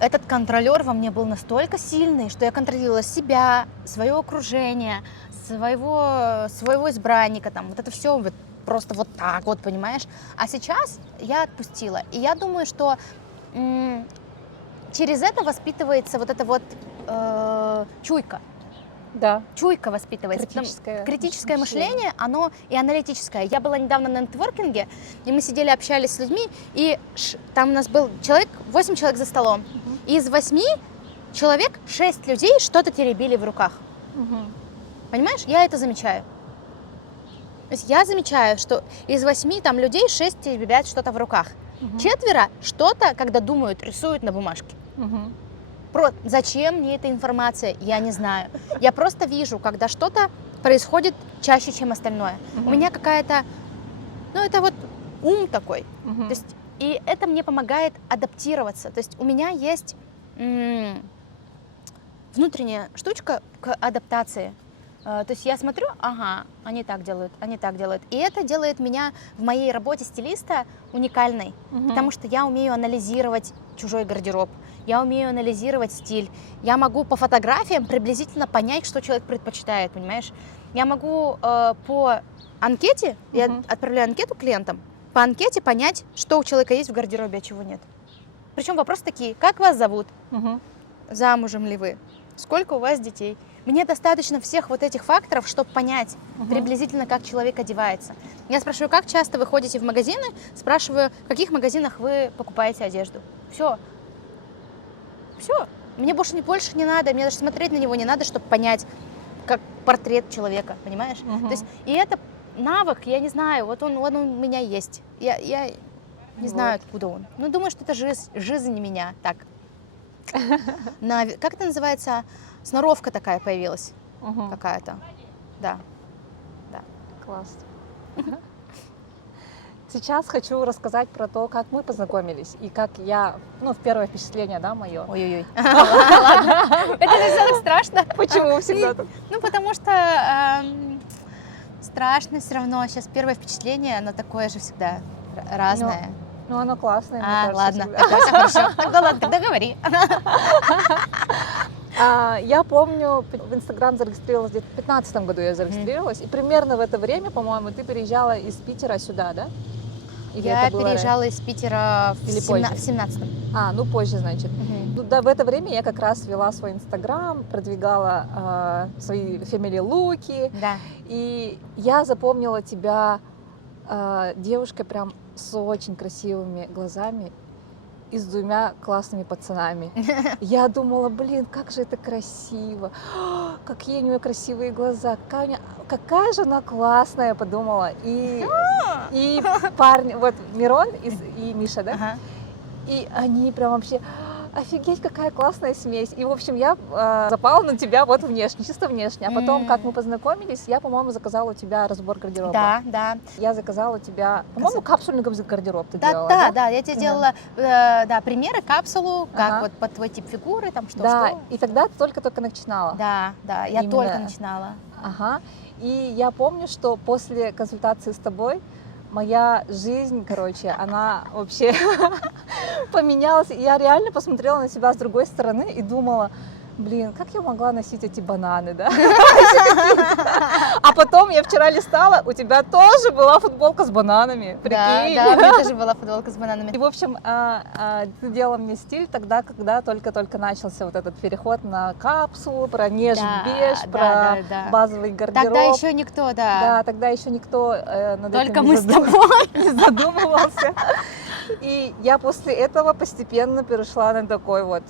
этот контролер во мне был настолько сильный, что я контролировала себя, свое окружение, своего избранника, там, вот это все вот просто вот так вот, понимаешь? А сейчас я отпустила. И я думаю, что через это воспитывается вот эта вот чуйка. Да. Чуйка воспитывается. Критическое мышление, оно и аналитическое. Я была недавно на нетворкинге, и мы сидели, общались с людьми, и там у нас был 8 человек за столом. И из 8 человек 6 людей что-то теребили в руках. Понимаешь? Я это замечаю. То есть я замечаю, что из 8 там людей 6 теребят что-то в руках. 4 что-то, когда думают, рисуют на бумажке. Зачем мне эта информация, я не знаю. Я просто вижу, когда что-то происходит чаще, чем остальное. У меня какая-то, это вот ум такой. То есть, и это мне помогает адаптироваться. То есть у меня есть внутренняя штучка к адаптации. То есть я смотрю, ага, они так делают. И это делает меня в моей работе стилиста уникальной, потому что я умею анализировать чужой гардероб, я умею анализировать стиль, я могу по фотографиям приблизительно понять, что человек предпочитает, понимаешь? Я могу по анкете, я отправляю анкету клиентам, по анкете понять, что у человека есть в гардеробе, а чего нет. Причем вопросы такие: как вас зовут? Замужем ли вы? Сколько у вас детей? Мне достаточно всех вот этих факторов, чтобы понять приблизительно, как человек одевается. Я спрашиваю, как часто вы ходите в магазины, спрашиваю, в каких магазинах вы покупаете одежду. Все. Мне больше не надо, мне даже смотреть на него не надо, чтобы понять, как портрет человека, понимаешь? Мгм. То есть, и это навык, я не знаю, вот он у меня есть. Я не знаю, Вот. откуда он. Ну, думаю, что это жизнь меня, так. Как это называется? Сноровка такая появилась Мгм. какая-то. Да. Класс. Сейчас хочу рассказать про то, как мы познакомились и как я, ну, в первое впечатление, да, мое. Ой-ой-ой. Ладно. Это же так страшно. Почему всегда так? Ну, потому что страшно все равно. Сейчас первое впечатление, оно такое же всегда разное. Ну, оно классное, мне кажется, Ладно, всегда. тогда всё хорошо. Тогда ладно, тогда говори. Я помню, в Инстаграм зарегистрировалась где-то в 2015 году я зарегистрировалась, и примерно в это время, по-моему, ты переезжала из Питера сюда, да? Или Я это было переезжала из Питера Или в позже? 17-м. Ну позже, значит. Ну, да, в это время я как раз вела свой Инстаграм, продвигала свои фэмили-луки, Да. и я запомнила тебя девушкой прям с очень красивыми глазами и с двумя классными пацанами. Я думала, блин, как же это красиво, какие у нее красивые глаза, какая же она классная, подумала. И парни, вот Мирон и Миша, да? Ага. И они прям вообще, офигеть, какая классная смесь. И, в общем, я запала на тебя вот внешне, чисто внешне. А потом, как мы познакомились, я, по-моему, заказала у тебя разбор гардероба. Да. Я заказала у тебя, по-моему, капсульный гардероб ты делала, Да, я тебе Ага. делала примеры, капсулу, как Ага. вот под твой тип фигуры, там что. Да, и тогда ты только-только начинала. Да, я Именно. только начинала. Ага. И я помню, что после консультации с тобой моя жизнь, короче, она вообще поменялась. И я реально посмотрела на себя с другой стороны и думала, блин, как я могла носить эти бананы, да? А потом я вчера листала, у тебя тоже была футболка с бананами, прикинь? Да, у меня тоже была футболка с бананами. И, в общем, ты делала мне стиль тогда, когда только-только начался вот этот переход на капсулу, про неж-беж, про да. базовый гардероб. Тогда еще никто, да. Да, тогда еще никто над Только этим мы с тобой. не задумывался. И я после этого постепенно перешла на такой вот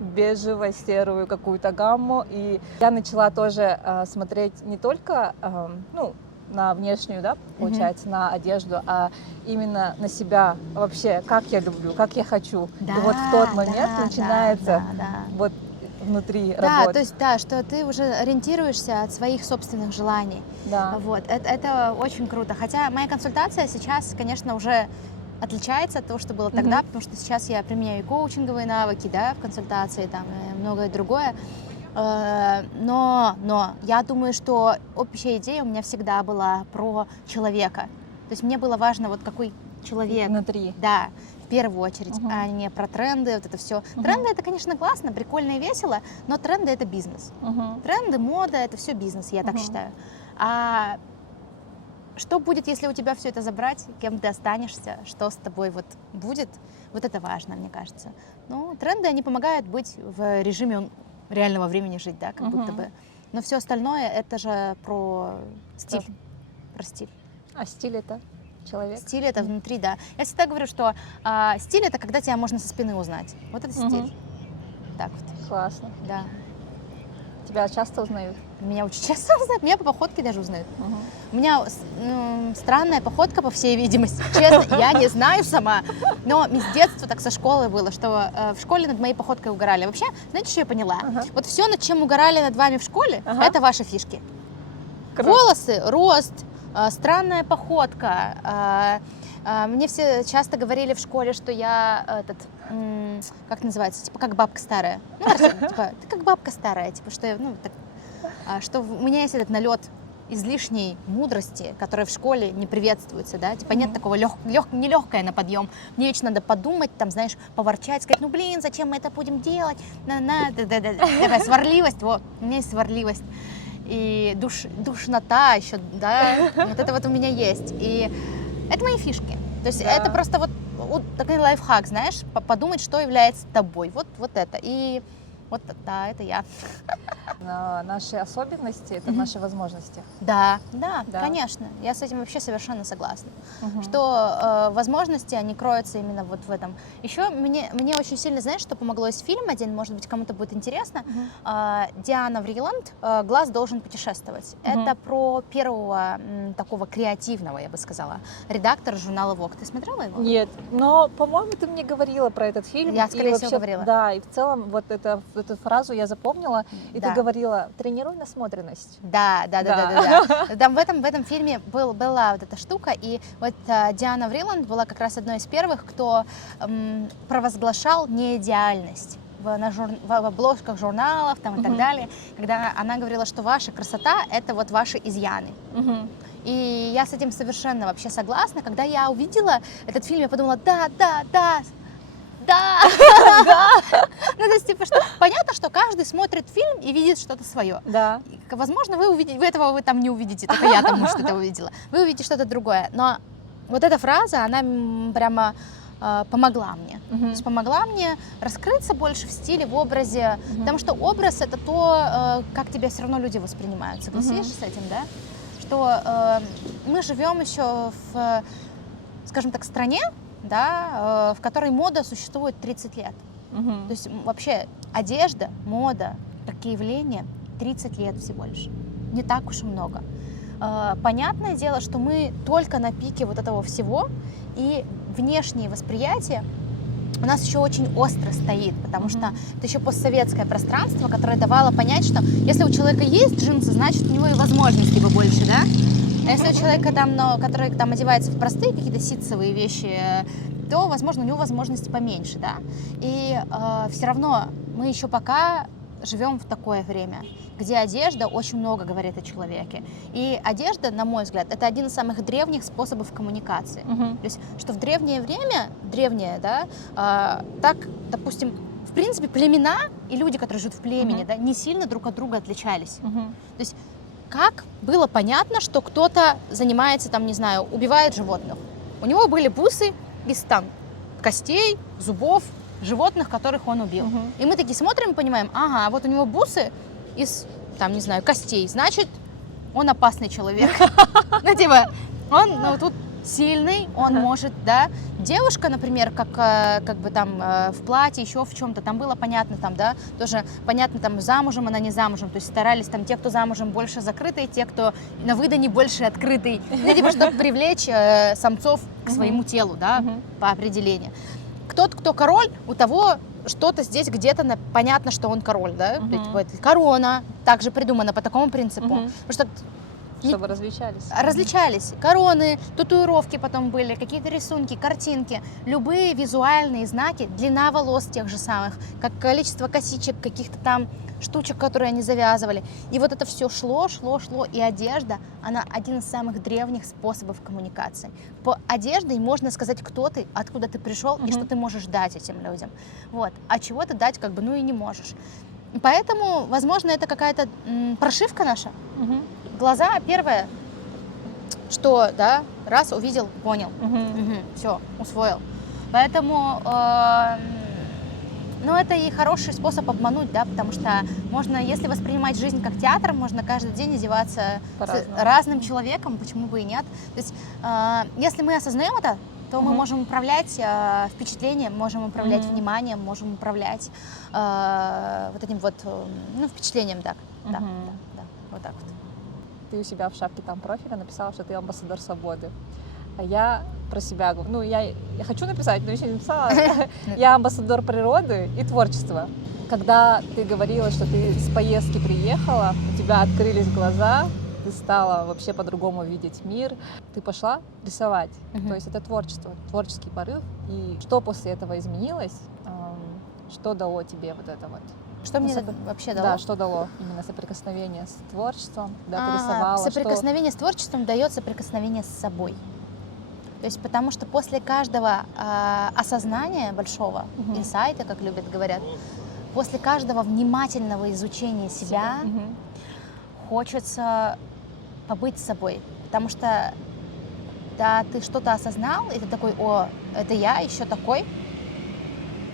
бежево-серую какую-то гамму. И я начала тоже смотреть не только на внешнюю, да, получается, на одежду, а именно на себя вообще, как я люблю, как я хочу. Да, И вот в тот момент начинается да. вот внутри Да, работы. то есть, что ты уже ориентируешься от своих собственных желаний. Да. Вот, это очень круто. Хотя моя консультация сейчас, конечно, уже отличается от того, что было тогда, потому что сейчас я применяю и коучинговые навыки, да, в консультации, там, и многое другое. Но я думаю, что общая идея у меня всегда была про человека. То есть мне было важно, вот какой человек. Внутри. Да, в первую очередь, а не про тренды, вот это все. Тренды это, конечно, классно, прикольно и весело, но тренды это бизнес. Тренды, мода это все бизнес, я так считаю. А что будет, если у тебя все это забрать, кем ты останешься, что с тобой вот будет, вот это важно, мне кажется. Ну, тренды, они помогают быть в режиме реального времени жить, да, как будто бы. Но все остальное это же про стиль. Про стиль. А стиль это человек? Стиль это внутри, да. Я всегда говорю, что стиль это когда тебя можно со спины узнать. Вот это стиль. Так вот. Классно. Да. Тебя часто узнают? Меня очень часто узнают, меня по походке даже узнают. У меня странная походка, по всей видимости. Честно, я не знаю сама, но с детства так со школы было, что в школе над моей походкой угорали. Вообще, знаете, что я поняла? Вот все, над чем угорали над вами в школе, это ваши фишки. Круто. Волосы, рост, странная походка. Мне все часто говорили в школе, что я как называется, типа как бабка старая. Ну, типа, ты как бабка старая, типа, что, что у меня есть этот налет излишней мудрости, которая в школе не приветствуется, да, типа нет такого нелегкое на подъем. Мне вечно надо подумать, там, знаешь, поворчать, сказать, ну, блин, зачем мы это будем делать? Такая сварливость, вот, у меня есть сварливость. И душнота еще, да, вот это вот у меня есть. И это мои фишки. То есть это просто вот такой лайфхак, знаешь, подумать, что является тобой. Вот это. И Вот, да, это я. Наши особенности — это наши возможности. Да, Да. конечно. Я с этим вообще совершенно согласна. Мгм. Что возможности, они кроются именно вот в этом. Еще мне очень сильно, знаешь, что помогло, есть фильм один, может быть, кому-то будет интересно. Диана Вриланд «Глаз должен путешествовать». Мгм. Это про первого такого креативного, я бы сказала, редактора журнала Vogue. Ты смотрела его? Нет, но, по-моему, ты мне говорила про этот фильм. Я, и скорее всего, вообще, говорила. Да, и в целом вот эту фразу я запомнила, и Да. ты говорила: тренируй насмотренность. Да. Там в этом фильме была вот эта штука, и вот Диана Вриланд была как раз одной из первых, кто провозглашал неидеальность в обложках журналов там, и так Мгм. далее, когда она говорила, что ваша красота — это вот ваши изъяны. Мгм. И я с этим совершенно вообще согласна. Когда я увидела этот фильм, я подумала, да. Ну, то есть, типа, что понятно, что каждый смотрит фильм и видит что-то свое. Да. Возможно, вы там не увидите, только я там, может, это увидела. Вы увидите что-то другое. Но вот эта фраза, она прямо помогла мне. Мгм. То есть помогла мне раскрыться больше в стиле, в образе. Мгм. Потому что образ — это то, как тебя все равно люди воспринимают. Согласишься с этим, да? Что мы живем еще в, скажем так, стране, да, в которой мода существует 30 лет. Мгм. То есть вообще одежда, мода, такие явления 30 лет всего лишь. Не так уж и много. Понятное дело, что мы только на пике вот этого всего, и внешнее восприятие у нас еще очень остро стоит, потому Мгм. что это еще постсоветское пространство, которое давало понять, что если у человека есть джинсы, значит у него и возможностей бы больше, да? А если у человека там, который там одевается в простые какие-то ситцевые вещи, то, возможно, у него возможности поменьше, да? И все равно мы еще пока живем в такое время, где одежда очень много говорит о человеке. И одежда, на мой взгляд, это один из самых древних способов коммуникации. Мгм. То есть, что в древнее время, да, так, допустим, в принципе, племена и люди, которые живут в племени, Мгм. да, не сильно друг от друга отличались. Мгм. То есть, как было понятно, что кто-то занимается, там, не знаю, убивает животных. У него были бусы из там костей, зубов, животных, которых он убил. Мгм. И мы такие смотрим и понимаем, ага, вот у него бусы из, там, не знаю, костей, значит, он опасный человек. Ну, типа, он тут сильный, он Ага. может, да. Девушка, например, как бы там в платье, еще в чем-то, там было понятно, там, да, тоже понятно, там, замужем она, не замужем, то есть старались там те, кто замужем, больше закрытые, те, кто на выдане, больше открытый, ну, типа, чтобы привлечь самцов к своему телу, да, Мгм. по определению. Тот, кто король, у того что-то здесь где-то понятно, что он король, да? Мгм. То есть, типа, это корона также придумана по такому принципу. Мгм. Потому что Чтобы различались. различались короны, татуировки потом были, какие-то рисунки, картинки, любые визуальные знаки, длина волос тех же самых, как количество косичек, каких-то там штучек, которые они завязывали. И вот это все шло, и одежда, она один из самых древних способов коммуникации. По одежде можно сказать, кто ты, откуда ты пришел и Мгм. что ты можешь дать этим людям. Вот. А чего ты дать, как бы, ну и не можешь. Поэтому, возможно, это какая-то прошивка наша. Мгм. Глаза первое, что, да, раз увидел, понял. Мгм. Все, усвоил. Поэтому, ну, это и хороший способ обмануть, да, потому что можно, если воспринимать жизнь как театр, можно каждый день одеваться По-разному. с разным человеком, почему бы и нет. То есть, если мы осознаем это, то мы Мгм. можем управлять впечатлением, можем управлять Мгм. вниманием, можем управлять вот этим вот, ну, впечатлением, так. Да, Мгм. да, вот так вот. Ты у себя в шапке там профиля написала, что ты амбассадор свободы. А я про себя говорю, ну, я хочу написать, но еще не написала. Я амбассадор природы и творчества. Когда ты говорила, что ты с поездки приехала, у тебя открылись глаза, ты стала вообще по-другому видеть мир, ты пошла рисовать. Мгм. То есть это творчество, творческий порыв. И что после этого изменилось? Что дало тебе вот это вот? Что мне сопр- вообще дало? Да, что дало именно соприкосновение с творчеством, когда ты рисовала, что... Соприкосновение с творчеством дает соприкосновение с собой. То есть потому что после каждого осознания большого, Мгм. инсайта, как любят говорят, после каждого внимательного изучения себя Мгм. хочется побыть с собой. Потому что, да, ты что-то осознал, и ты такой, о, это я еще такой?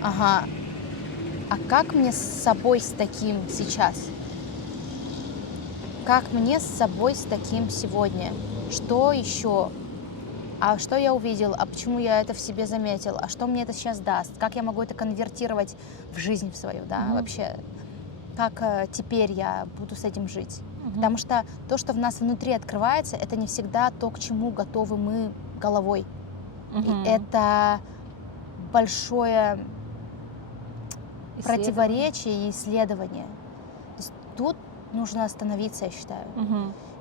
Ага. а как мне с собой с таким сейчас? Как мне с собой с таким сегодня? Что еще? А что я увидел? А почему я это в себе заметил? А что мне это сейчас даст? Как я могу это конвертировать в жизнь в свою, да, вообще? Как теперь я буду с этим жить? Потому что то, что в нас внутри открывается, это не всегда то, к чему готовы мы головой. И это большое противоречие и исследование. То есть тут нужно остановиться, я считаю.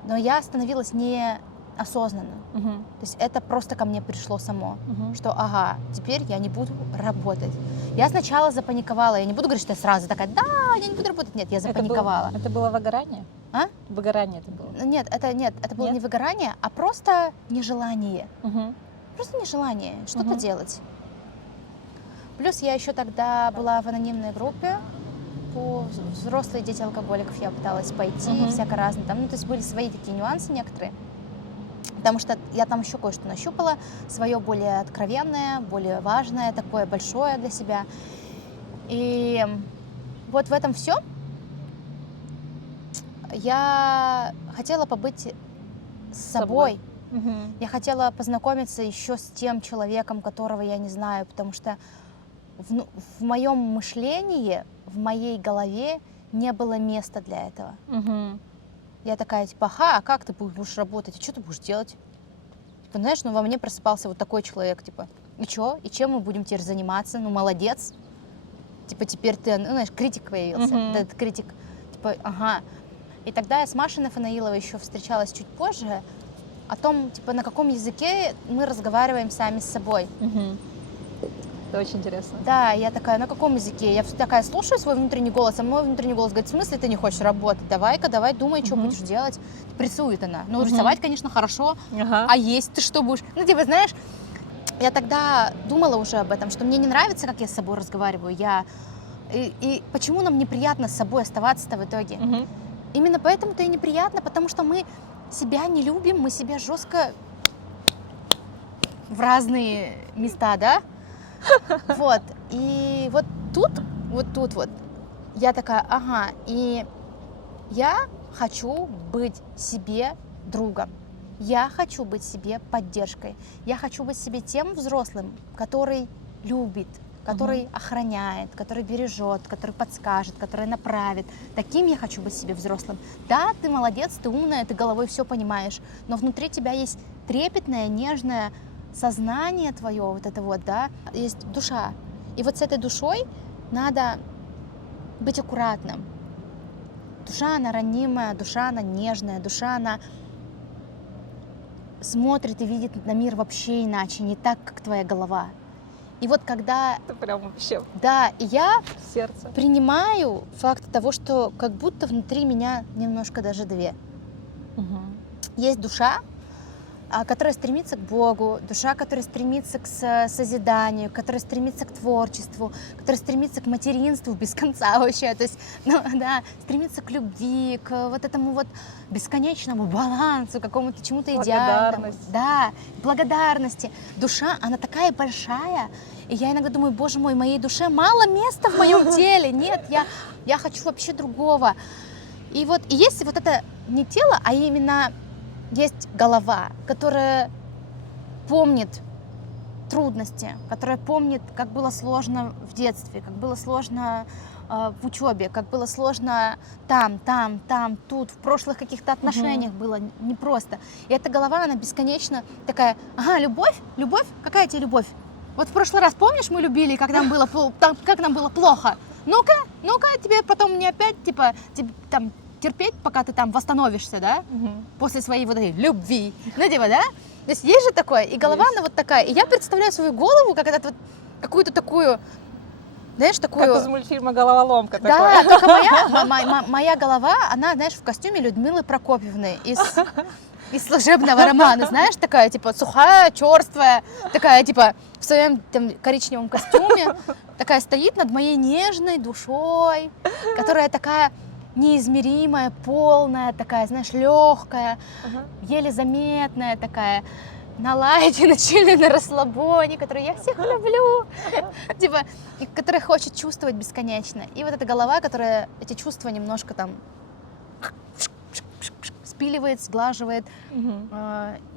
Но я остановилась неосознанно. То есть это просто ко мне пришло само, что ага, теперь я не буду работать. Я сначала запаниковала, я не буду говорить, что я сразу такая, да, я не буду работать. Нет, я запаниковала. Это было выгорание? А? Выгорание это было? Нет, это было не выгорание, а просто нежелание. Просто нежелание что-то делать. Плюс я еще тогда была в анонимной группе по взрослые дети алкоголиков, я пыталась пойти, всяко разное. Там, ну, то есть были свои такие нюансы некоторые. Потому что я там еще кое-что нащупала, свое более откровенное, более важное, такое большое для себя. И вот в этом все я хотела побыть с собой. Я хотела познакомиться еще с тем человеком, которого я не знаю, потому что в моем мышлении, в моей голове не было места для этого. Я такая, типа, ага, а как ты будешь работать? И что ты будешь делать? Типа, знаешь, ну во мне просыпался вот такой человек, типа, и что? И чем мы будем теперь заниматься? Ну, молодец. Типа, теперь ты, ну, знаешь, критик появился. Этот критик, типа, ага. И тогда я с Машей Нафанаиловой еще встречалась чуть позже, о том, типа, на каком языке мы разговариваем сами с собой. Это очень интересно. Да, я такая, на каком языке? Я такая слушаю свой внутренний голос, а мой внутренний голос говорит, в смысле ты не хочешь работать? Давай-ка, давай, думай, что будешь делать. Прессует она. Ну, рисовать, конечно, хорошо, а есть ты что будешь? Ну, типа, знаешь, я тогда думала уже об этом, что мне не нравится, как я с собой разговариваю. И почему нам неприятно с собой оставаться-то в итоге? Именно поэтому-то и неприятно, потому что мы себя не любим, мы себя жестко в разные места, да? Вот, и вот тут я такая, ага, и я хочу быть себе другом, я хочу быть себе поддержкой, я хочу быть себе тем взрослым, который любит, который охраняет, который бережет, который подскажет, который направит. Таким я хочу быть себе взрослым. Да, ты молодец, ты умная, ты головой все понимаешь, но внутри тебя есть трепетное, нежное сознание твое, вот это вот, да, есть душа. И вот с этой душой надо быть аккуратным. Душа, она ранимая, душа, она нежная, душа, она смотрит и видит на мир вообще иначе, не так, как твоя голова. И вот когда... Это прям вообще... Да, и я сердце. принимаю факт того, что как будто внутри меня немножко даже две. Есть душа, которая стремится к Богу, душа, которая стремится к созиданию, которая стремится к творчеству, которая стремится к материнству без конца вообще, то есть, ну, да, стремится к любви, к вот этому вот бесконечному балансу, какому-то чему-то идеальному. Да, благодарности. Душа, она такая большая, и я иногда думаю, боже мой, моей душе мало места в моем теле, нет, я хочу вообще другого. И вот и есть вот это не тело, а именно есть голова, которая помнит трудности, которая помнит, как было сложно в детстве, как было сложно в учебе, как было сложно там, тут, в прошлых каких-то отношениях было непросто. И эта голова, она бесконечно такая, ага, любовь, какая тебе любовь? Вот в прошлый раз, помнишь, мы любили, как нам было плохо? Ну-ка, тебе потом не опять, типа, там, терпеть, пока ты там восстановишься, да, после своей вот этой любви, ну, типа, да? То есть есть же такое, и голова, она вот такая, и я представляю свою голову, как вот какую-то такую, знаешь, такую... Как из мультфильма «Головоломка» такой. Да, только моя голова, она, знаешь, в костюме Людмилы Прокопьевны из служебного романа, знаешь, такая, типа, сухая, черствая, такая, типа, в своем там коричневом костюме, такая стоит над моей нежной душой, которая такая неизмеримая, полная, такая, знаешь, легкая, еле заметная такая. на лайте, на чили, на расслабоне, которые я всех люблю, типа, и которая хочет чувствовать бесконечно. И вот эта голова, которая эти чувства немножко там спиливает, сглаживает.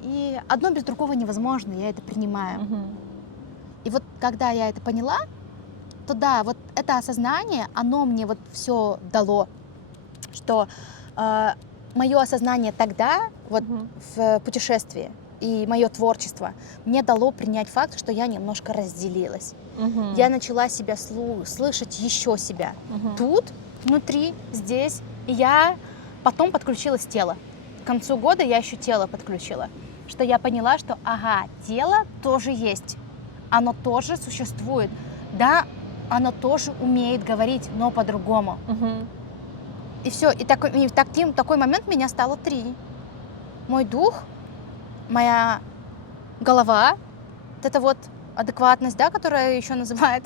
И одно без другого невозможно, я это принимаю. И вот когда я это поняла, то да, вот это осознание, оно мне вот все дало, что мое осознание тогда, вот в путешествии, и мое творчество мне дало принять факт, что я немножко разделилась. Я начала себя слышать еще себя. Тут, внутри, здесь. И я потом подключилось тело. К концу года я еще тело подключила. Что я поняла, что ага, тело тоже есть. Оно тоже существует. Да, оно тоже умеет говорить, но по-другому. И все. И такой момент меня стало 3. Мой дух, моя голова, вот эта вот адекватность, да, которая еще называют,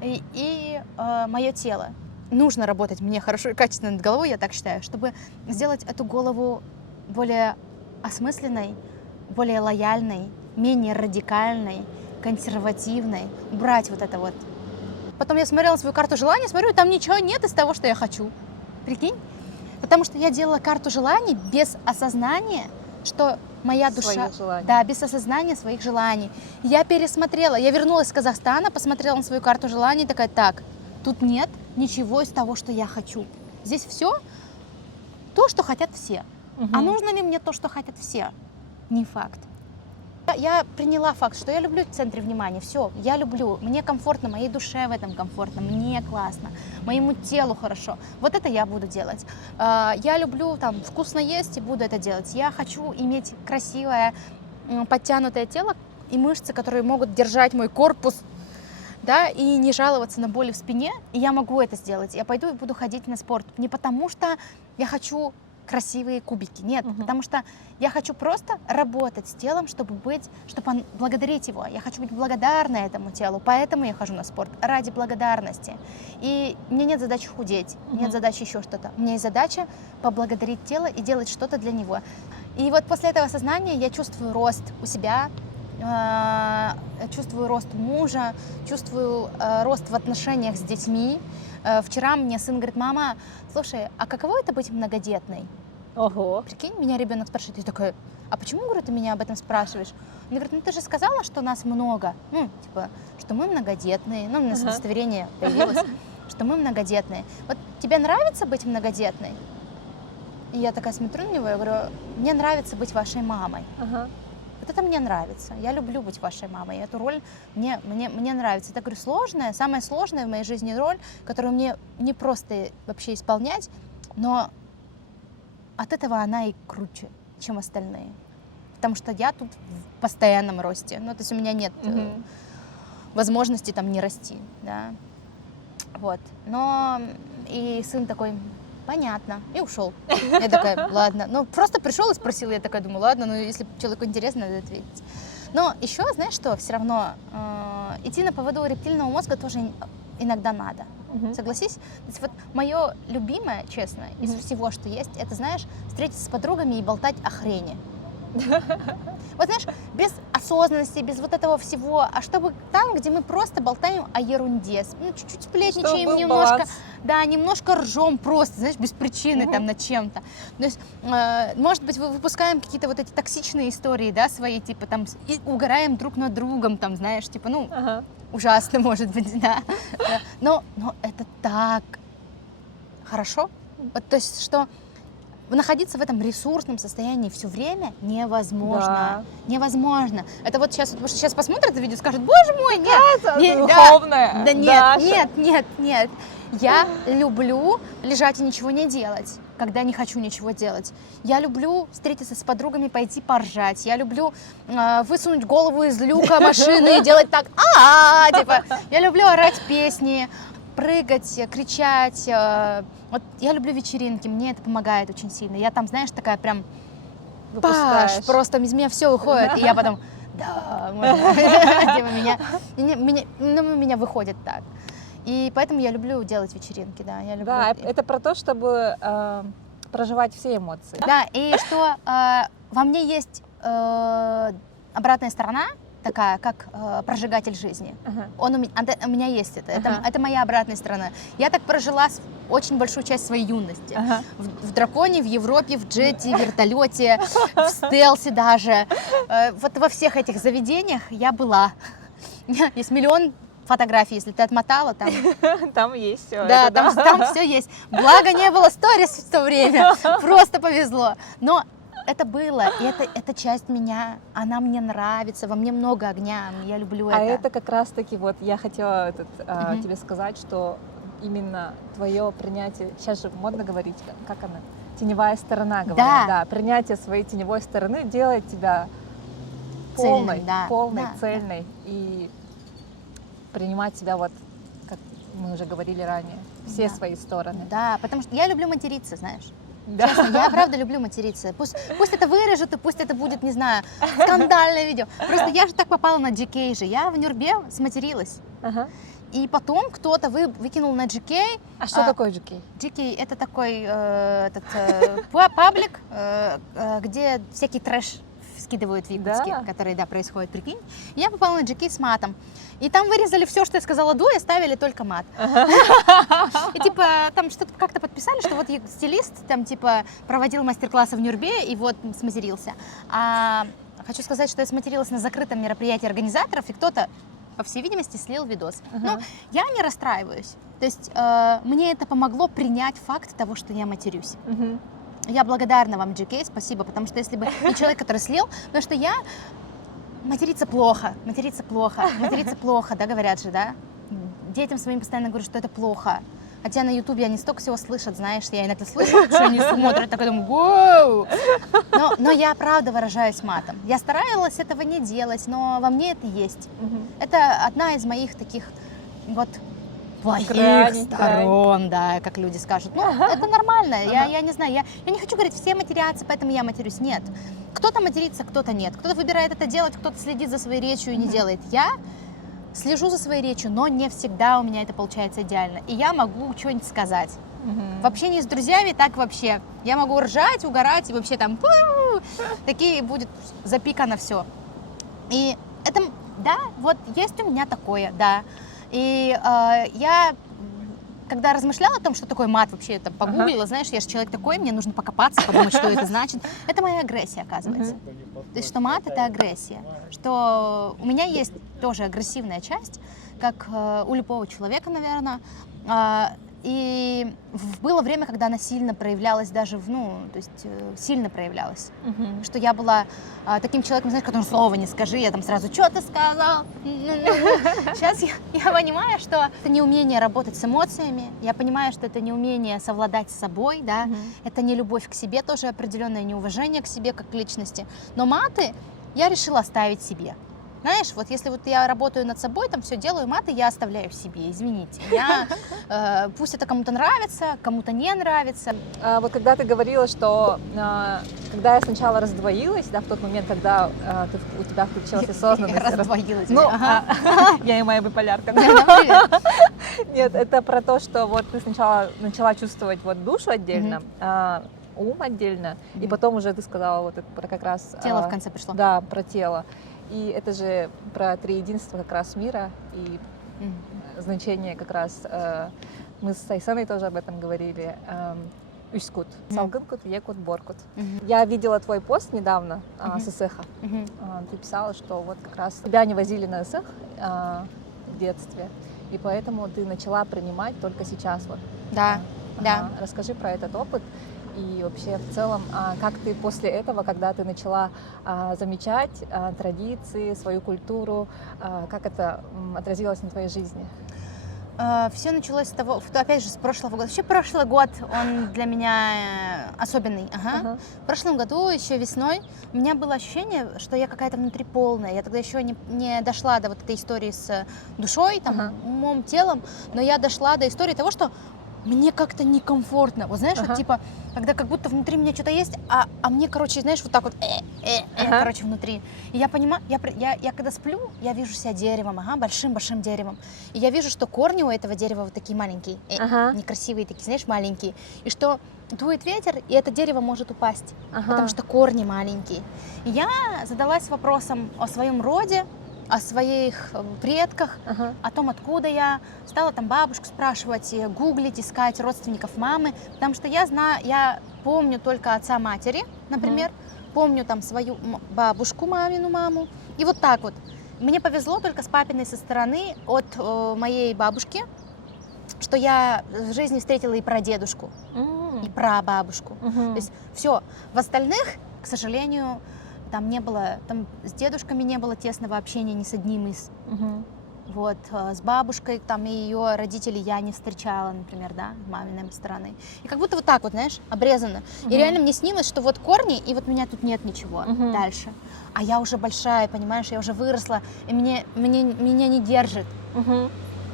и мое тело. Нужно работать мне хорошо и качественно над головой, я так считаю, чтобы сделать эту голову более осмысленной, более лояльной, менее радикальной, консервативной, убрать вот это вот. Потом я смотрела свою карту желаний, смотрю, там ничего нет из того, что я хочу. Прикинь? Потому что я делала карту желаний без осознания, что моя душа... Да, без осознания своих желаний. Я пересмотрела, я вернулась из Казахстана, посмотрела на свою карту желаний, такая, так, тут нет ничего из того, что я хочу. Здесь все то, что хотят все. А нужно ли мне то, что хотят все? Не факт. Я приняла факт, что я люблю в центре внимания. Все, я люблю. Мне комфортно, моей душе в этом комфортно, мне классно, моему телу хорошо. Вот это я буду делать. Я люблю там вкусно есть и буду это делать. Я хочу иметь красивое, подтянутое тело и мышцы, которые могут держать мой корпус, да, и не жаловаться на боли в спине. И я могу это сделать. Я пойду и буду ходить на спорт. Не потому что я хочу красивые кубики. Нет, потому что я хочу просто работать с телом, чтобы благодарить его. Я хочу быть благодарна этому телу, поэтому я хожу на спорт, ради благодарности. И мне нет задачи худеть, нет задачи еще что-то. У меня есть задача поблагодарить тело и делать что-то для него. И вот после этого осознания я чувствую рост у себя, чувствую рост мужа, чувствую рост в отношениях с детьми. Вчера мне сын говорит, мама, слушай, а каково это быть многодетной? Ого. Прикинь, меня ребенок спрашивает, я такая, а почему, говорю, ты меня об этом спрашиваешь? Он говорит, ну ты же сказала, что нас много, типа, что мы многодетные, у нас удостоверение появилось, что мы многодетные. Вот тебе нравится быть многодетной? И я такая смотрю на него, я говорю, мне нравится быть вашей мамой. Вот это мне нравится. Я люблю быть вашей мамой. И эту роль мне нравится. Это, говорю, сложная, самая сложная в моей жизни роль, которую мне не просто вообще исполнять, но от этого она и круче, чем остальные. Потому что я тут в постоянном росте. То есть у меня нет возможности там не расти. Да? Вот. Но и сын такой... Понятно. И ушел. Я такая, ладно. Просто пришел и спросил, я такая думаю, ладно, если человеку интересно, надо ответить. Но еще, знаешь что, все равно идти на поводу у рептильного мозга тоже иногда надо. Согласись? То есть вот мое любимое, честно, из всего, что есть, это, знаешь, встретиться с подругами и болтать о хрени. Вот знаешь, без осознанности, без вот этого всего, а чтобы там, где мы просто болтаем о ерунде, чуть-чуть сплетничаем, немножко, да, немножко ржем просто, знаешь, без причины там над чем-то. То есть, может быть, выпускаем какие-то вот эти токсичные истории, да, свои, типа там, и угораем друг над другом, там, знаешь, типа, ужасно, может быть, да. Но это так хорошо. Вот, то есть, что находиться в этом ресурсном состоянии все время невозможно. Да. Невозможно. Это вот сейчас, потому что сейчас посмотрят это видео и скажут, боже мой, нет. Духовное. Да нет. Я люблю лежать и ничего не делать, когда не хочу ничего делать. Я люблю встретиться с подругами, пойти поржать. Я люблю высунуть голову из люка машины и делать так, типа. Я люблю орать песни, прыгать, кричать. Вот я люблю вечеринки, мне это помогает очень сильно. Я там, знаешь, такая прям паш, просто из меня все уходит, и я потом, да, меня выходит так. И поэтому я люблю делать вечеринки, да. Я люблю... Да, это про то, чтобы проживать все эмоции. Да, и что во мне есть обратная сторона, такая, как прожигатель жизни. У меня есть это. Это моя обратная сторона. Я так прожила очень большую часть своей юности. В драконе, в Европе, в джете, в вертолете, в стелсе даже. Вот во всех этих заведениях я была. Есть миллион фотографий, если ты отмотала, там... Там есть все. Да, там все есть. Благо не было сторис в то время. Просто повезло. Но это было, и это часть меня, она мне нравится, во мне много огня, я люблю это. А это как раз-таки вот я хотела тебе сказать, что именно твое принятие, сейчас же модно говорить, как она, теневая сторона, говорят, да, принятие своей теневой стороны делает тебя полной, цельной, и принимать себя вот, как мы уже говорили ранее, все свои стороны. Да, потому что я люблю материться, знаешь. Да. Честно, я правда люблю материться. Пусть это вырежут, и пусть это будет, не знаю, скандальное видео. Просто я же так попала на GK же. Я в Нюрбе сматерилась. И потом кто-то выкинул на GK. А что такое GK? GK — это такой паблик, где всякий трэш скидывают в Якутске, который, происходит, прикинь. Я попала на GK с матом. И там вырезали все, что я сказала до, и оставили только мат. И типа там что-то как-то подписали, что вот стилист там типа проводил мастер-классы в Нюрбе и вот сматерился. А хочу сказать, что я сматерилась на закрытом мероприятии организаторов, и кто-то, по всей видимости, слил видос. Но я не расстраиваюсь. То есть мне это помогло принять факт того, что я матерюсь. Я благодарна вам, GK, спасибо, потому что если бы не человек, который слил, потому что я... Материться плохо, да, говорят же, да? Детям своим постоянно говорю, что это плохо. Хотя на Ютубе они столько всего слышат, знаешь, я иногда слышу, что они смотрят, такой думаю, воу! Но я правда выражаюсь матом. Я старалась этого не делать, но во мне это есть. Это одна из моих таких вот плохих сторон, да, как люди скажут. Ну, это нормально, я не знаю, я не хочу говорить, все матерятся, поэтому я матерюсь. Нет. Кто-то матерится, кто-то нет. Кто-то выбирает это делать, кто-то следит за своей речью и не делает. Я слежу за своей речью, но не всегда у меня это получается идеально. И я могу что-нибудь сказать. В общении с друзьями так вообще. Я могу ржать, угорать и вообще там такие будет запикано все. И это, да, вот есть у меня такое, да. И я, когда размышляла о том, что такое мат, вообще это погуглила, знаешь, я же человек такой, мне нужно покопаться, подумать, что это значит. Это моя агрессия, оказывается. То есть, что мат — это агрессия. Что у меня есть тоже агрессивная часть, как у любого человека, наверное. И было время, когда она сильно проявлялась даже, сильно проявлялась. Что я была таким человеком, знаешь, которому слова не скажи, я там сразу, что ты сказал? Сейчас я понимаю, что это неумение работать с эмоциями, я понимаю, что это неумение совладать с собой, да, это не любовь к себе, тоже определенное неуважение к себе как к личности. Но маты я решила оставить себе. Знаешь, вот если вот я работаю над собой, там все делаю, маты я оставляю в себе, извините. Пусть это кому-то нравится, кому-то не нравится. Вот когда ты говорила, что когда я сначала раздвоилась, да, в тот момент, когда у тебя включилась осознанность. Я раздвоилась. Я и моя биполярка. Нет, это про то, что вот ты сначала начала чувствовать вот душу отдельно, ум отдельно, и потом уже ты сказала вот это про как раз... Тело в конце пришло. Да, про тело. И это же про триединство как раз мира и значение как раз, мы с Айсаной тоже об этом говорили, Üskut, Salgınkut, Якут, Боркут. Я видела твой пост недавно с Исыха. Ты писала, что вот как раз тебя не возили на Исых в детстве, и поэтому ты начала принимать только сейчас. Вот. Да, да. Расскажи про этот опыт. И вообще в целом, как ты после этого, когда ты начала замечать традиции, свою культуру, как это отразилось на твоей жизни? Все началось с того, опять же, с прошлого года. Вообще прошлый год, он для меня особенный. В прошлом году, еще весной, у меня было ощущение, что я какая-то внутри полная. Я тогда еще не дошла до вот этой истории с душой, там, умом, телом, но я дошла до истории того, что мне как-то некомфортно. Вот знаешь, вот типа, когда как будто внутри меня что-то есть, а мне, короче, знаешь, вот так вот, короче, внутри. И я понимаю, я когда сплю, я вижу себя деревом, большим-большим деревом. И я вижу, что корни у этого дерева вот такие маленькие, некрасивые такие, знаешь, маленькие. И что дует ветер, и это дерево может упасть, Ага. потому что корни маленькие. И я задалась вопросом о своем роде, о своих предках, Ага. о том, откуда я. Стала там бабушку спрашивать, гуглить, искать родственников мамы, потому что я знаю, я помню только отца матери, например, помню там свою бабушку, мамину маму, и вот так вот. Мне повезло только с папиной со стороны от моей бабушки, что я в жизни встретила и прадедушку, и прабабушку. То есть все. В остальных, к сожалению, там не было, там с дедушками не было тесного общения ни с одним из. Вот, с бабушкой, там, и ее родителей я не встречала, например, да, маминой стороны. И как будто вот так вот, знаешь, обрезано. И реально мне снилось, что вот корни, и вот меня тут нет ничего дальше. А я уже большая, понимаешь, я уже выросла, и меня не держит.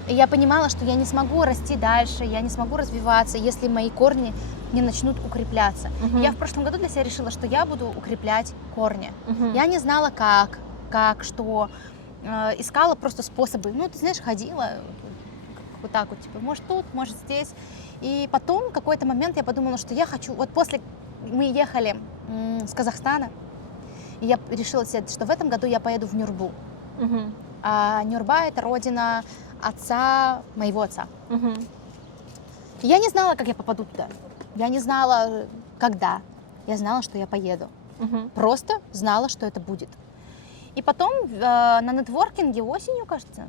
И я понимала, что я не смогу расти дальше, я не смогу развиваться, если мои корни не начнут укрепляться. И я в прошлом году для себя решила, что я буду укреплять корни. Я не знала как, что, искала просто способы. Ну, ты знаешь, ходила вот так вот, типа, может тут, может здесь. И потом, в какой-то момент я подумала, что я хочу, вот после мы ехали с Казахстана, и я решила себе, что в этом году я поеду в Нюрбу. А Нюрба — это родина отца, моего отца. И я не знала, как я попаду туда. Я не знала, когда. Я знала, что я поеду. Просто знала, что это будет. И потом на нетворкинге осенью, кажется,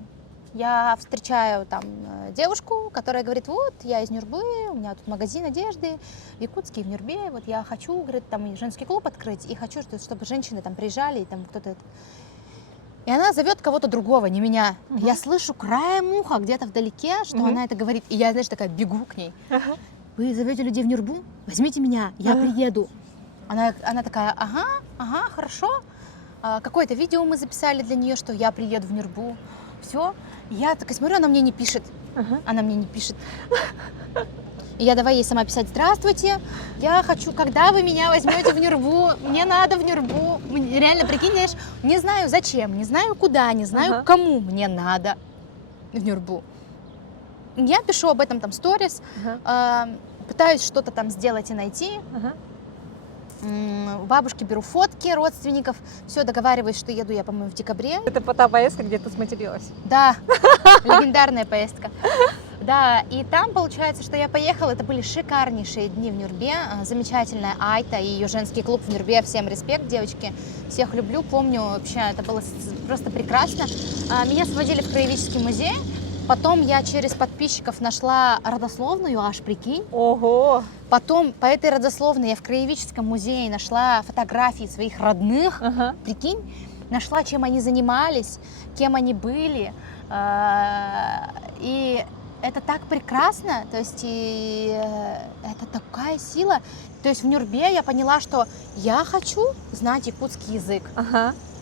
я встречаю там девушку, которая говорит, вот, я из Нюрбы, у меня тут магазин одежды в Якутске, в Нюрбе, вот я хочу, говорит, там и женский клуб открыть, и хочу, чтобы женщины там приезжали, и там кто-то... И она зовет кого-то другого, не меня. Я слышу краем уха где-то вдалеке, что она это говорит, и я, знаешь, такая бегу к ней. Вы зовете людей в Нюрбу? Возьмите меня, я приеду. Она такая, ага, хорошо. Какое-то видео мы записали для нее, что я приеду в Нюрбу. Все. Я такая смотрю, она мне не пишет. Она мне не пишет. И я давай ей сама писать, здравствуйте, я хочу, когда вы меня возьмете в Нюрбу, мне надо в Нюрбу. Реально, прикинь, знаешь, не знаю зачем, не знаю куда, не знаю кому мне надо в Нюрбу. Я пишу об этом там сторис, пытаюсь что-то там сделать и найти. У бабушки беру фотки родственников, все, договариваюсь, что еду я, по-моему, в декабре. Это та поездка, где ты сматерилась? Да, легендарная поездка. Да, и там получается, что я поехала, это были шикарнейшие дни в Нюрбе, замечательная Айта и ее женский клуб в Нюрбе, всем респект, девочки, всех люблю, помню, вообще это было просто прекрасно. Меня сводили в краеведческий музей, потом я через подписчиков нашла родословную, аж прикинь. Ого! Потом по этой родословной я в краеведческом музее нашла фотографии своих родных, прикинь, нашла, чем они занимались, кем они были, и это так прекрасно, то есть и это такая сила. То есть в Нюрбе я поняла, что я хочу знать якутский язык.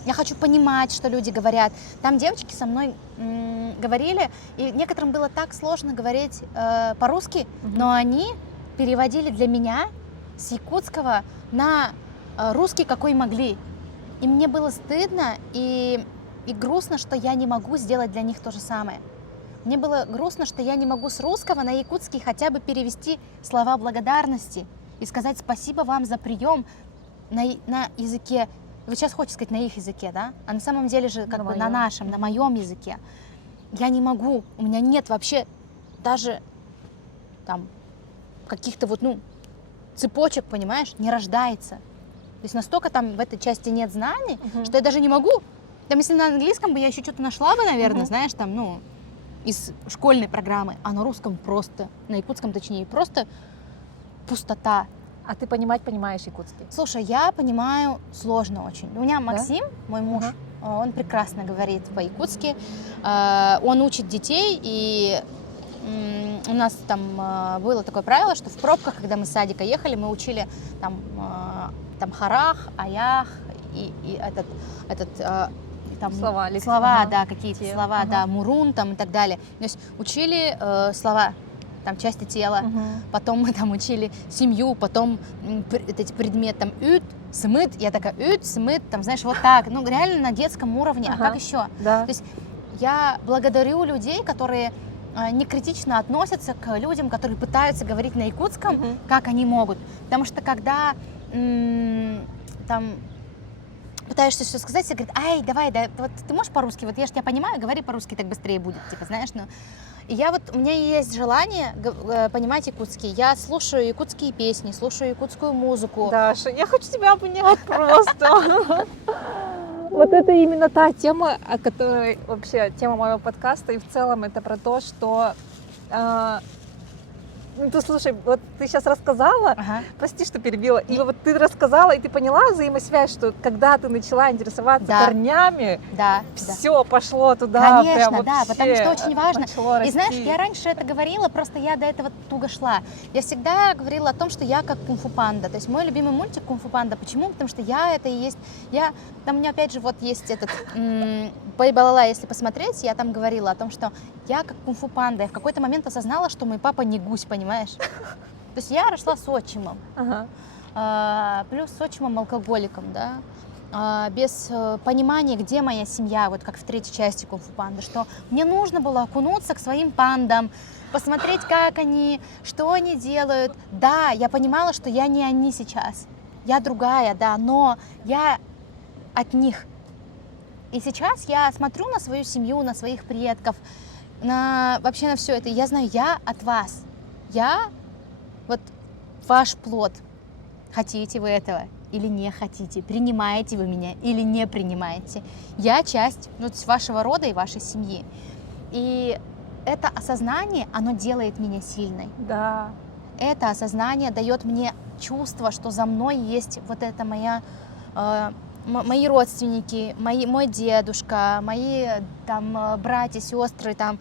Я хочу понимать, что люди говорят. Там девочки со мной говорили, и некоторым было так сложно говорить по-русски, но они переводили для меня с якутского на русский, какой могли. И мне было стыдно и грустно, что я не могу сделать для них то же самое. Мне было грустно, что я не могу с русского на якутский хотя бы перевести слова благодарности и сказать спасибо вам за прием на языке. Вы сейчас хотите сказать на их языке, да? А на самом деле же как бы на нашем, на моем языке. Я не могу, у меня нет вообще даже там каких-то вот, цепочек, понимаешь, не рождается. То есть настолько там в этой части нет знаний, что я даже не могу. Там, если на английском бы я еще что-то нашла бы, наверное, знаешь, там, из школьной программы, а на русском просто, на якутском точнее, просто пустота. А ты понимаешь якутский? Слушай, я понимаю сложно очень. У меня Максим, мой муж, он прекрасно говорит по-якутски, он учит детей, и у нас там было такое правило, что в пробках, когда мы с садика ехали, мы учили там харах, аях и этот там слова, да, какие-то слова, да, мурун там и так далее. То есть учили слова, там части тела, потом мы там учили семью, потом эти предметы, там ют, смыт, я такая ют, смыт, там, знаешь, вот так, реально на детском уровне, а как еще? Да. То есть я благодарю людей, которые не критично относятся к людям, которые пытаются говорить на якутском, как они могут. Потому что когда там пытаешься что сказать, все говорят, ай, давай, да, вот ты можешь по-русски, вот я же тебя понимаю, говори по-русски, так быстрее будет, типа, знаешь, ну. И я вот, у меня есть желание понимать якутский. Я слушаю якутские песни, слушаю якутскую музыку. Даша, я хочу тебя обнять просто. Вот это именно та тема, о которой вообще тема моего подкаста, и в целом это про то, что ну, ты слушай, вот ты сейчас рассказала, прости, что перебила, и вот ты рассказала, и ты поняла взаимосвязь, что когда ты начала интересоваться корнями, все пошло туда. Конечно, прям да, вообще потому что очень важно. расти. И знаешь, я раньше это говорила, просто я до этого туго шла. Я всегда говорила о том, что я как кунг-фу панда. То есть мой любимый мультик кунг-фу панда. Почему? Потому что я это и есть. Там у меня опять же вот есть этот Бэй-балала, если посмотреть, я там говорила о том, что я как кунг-фу панда. Я в какой-то момент осознала, что мой папа не гусь, понимаешь? То есть я росла с отчимом. Плюс с отчимом-алкоголиком, да. Без понимания, где моя семья, вот как в третьей части кунг-фу панда, что мне нужно было окунуться к своим пандам, посмотреть, как они, что они делают. Да, я понимала, что я не они сейчас, я другая, да, но я от них. И сейчас я смотрю на свою семью, на своих предков, вообще на все это, и я знаю, я от вас, я вот ваш плод. Хотите вы этого или не хотите, принимаете вы меня или не принимаете. Я часть вашего рода и вашей семьи. И это осознание, оно делает меня сильной. Да. Это осознание дает мне чувство, что за мной есть вот это мои родственники, мой дедушка, мои там братья, сестры там,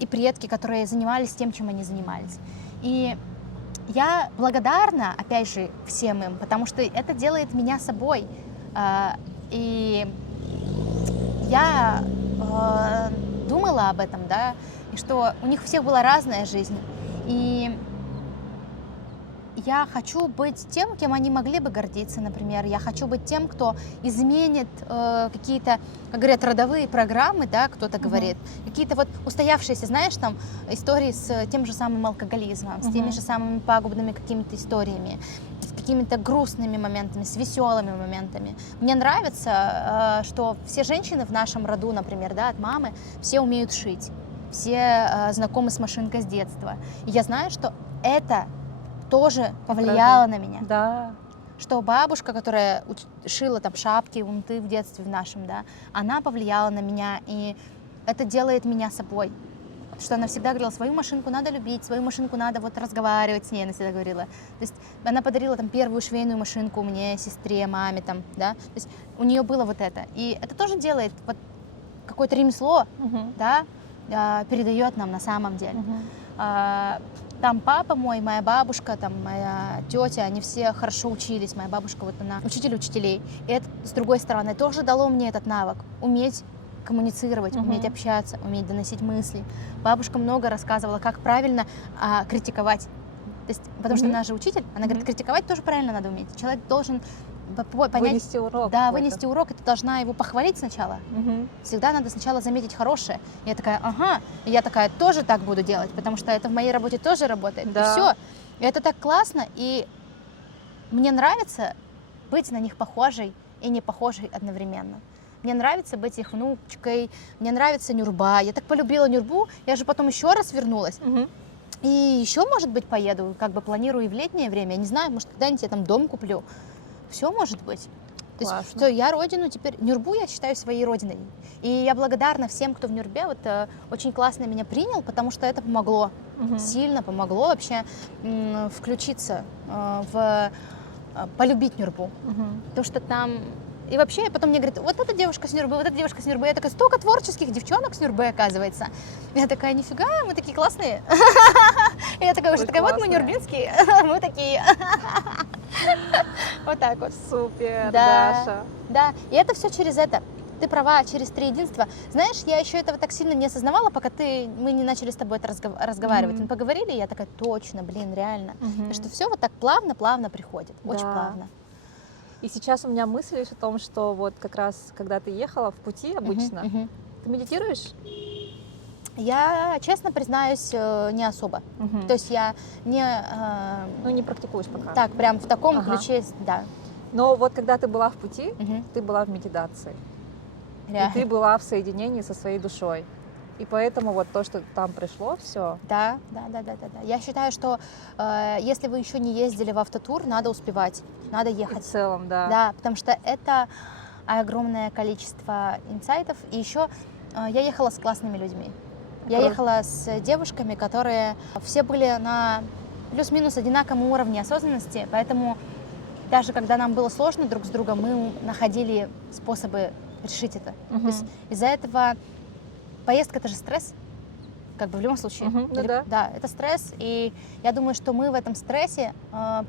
и предки, которые занимались тем, чем они занимались. И я благодарна, опять же, всем им, потому что это делает меня собой. И я думала об этом, да, и что у них у всех была разная жизнь. И я хочу быть тем, кем они могли бы гордиться, например. Я хочу быть тем, кто изменит какие-то, как говорят, родовые программы, да, кто-то говорит. Какие-то вот устоявшиеся, знаешь, там истории с тем же самым алкоголизмом, с теми же самыми пагубными какими-то историями, с какими-то грустными моментами, с веселыми моментами. Мне нравится, что все женщины в нашем роду, например, да, от мамы, все умеют шить, все знакомы с машинкой с детства. И я знаю, что это тоже повлияло на меня. Да. Что бабушка, которая шила там шапки, унты в детстве в нашем, да, она повлияла на меня, и это делает меня собой. Что она всегда говорила, свою машинку надо любить, свою машинку надо вот разговаривать с ней, она всегда говорила. То есть она подарила там первую швейную машинку мне, сестре, маме там, да, то есть у нее было вот это. И это тоже делает вот какое-то ремесло, да, передает нам на самом деле. Там папа мой, моя бабушка, там моя тетя, они все хорошо учились. Моя бабушка, вот она учитель учителей. И это, с другой стороны, тоже дало мне этот навык. Уметь коммуницировать, уметь общаться, уметь доносить мысли. Бабушка много рассказывала, как правильно критиковать. То есть, потому что она же учитель, она говорит, критиковать тоже правильно надо уметь. Человек должен понять, вынести урок. Да, вынести урок, и ты должна его похвалить сначала. Всегда надо сначала заметить хорошее. И я такая, ага, и я такая тоже так буду делать, потому что это в моей работе тоже работает. Да. И все. И это так классно, и мне нравится быть на них похожей и не похожей одновременно. Мне нравится быть их внучкой, мне нравится Нюрба. Я так полюбила Нюрбу, я же потом еще раз вернулась. И еще, может быть, поеду, как бы планирую и в летнее время. Я не знаю, может, когда-нибудь я там дом куплю. Все может быть. То есть, что я родину теперь... Нюрбу я считаю своей родиной. И я благодарна всем, кто в Нюрбе вот, очень классно меня принял, потому что это помогло. Сильно помогло вообще включиться полюбить Нюрбу. Потому что там... И вообще, потом мне говорят, вот эта девушка с Нюрбы, вот эта девушка с Нюрбы. Я такая, столько творческих девчонок с Нюрбы, оказывается. Я такая, нифига, мы такие классные. Я такая уже такая, вот мы нюрбинские, мы такие. Вот так вот. Супер, Даша. Да, и это все через это. Ты права, через триединство. Знаешь, я еще этого так сильно не осознавала, пока мы не начали с тобой это разговаривать. Мы поговорили, и я такая, точно, блин, реально. Что все вот так плавно-плавно приходит, очень плавно. И сейчас у меня мысль лишь о том, что вот как раз, когда ты ехала в пути обычно, ты медитируешь? Я, честно признаюсь, не особо. Мгм. То есть я не Ну, не практикуешь пока. так прям в таком Ага. ключе, да. Но вот когда ты была в пути, Мгм. ты была в медитации. И Реально. ты была в соединении со своей душой. И поэтому вот то, что там пришло, все. Да. Я считаю, что если вы еще не ездили в автотур, надо успевать, надо В ехать. целом, да. Да, потому что это огромное количество инсайтов. И еще я ехала с классными людьми. Я Круто. ехала с девушками, которые все были на плюс-минус одинаковом уровне осознанности, поэтому даже когда нам было сложно друг с другом, мы находили способы решить это. Мгм. То есть из-за этого поездка — это же стресс, как бы в любом случае. Мгм, ну да. Да, это стресс, и я думаю, что мы в этом стрессе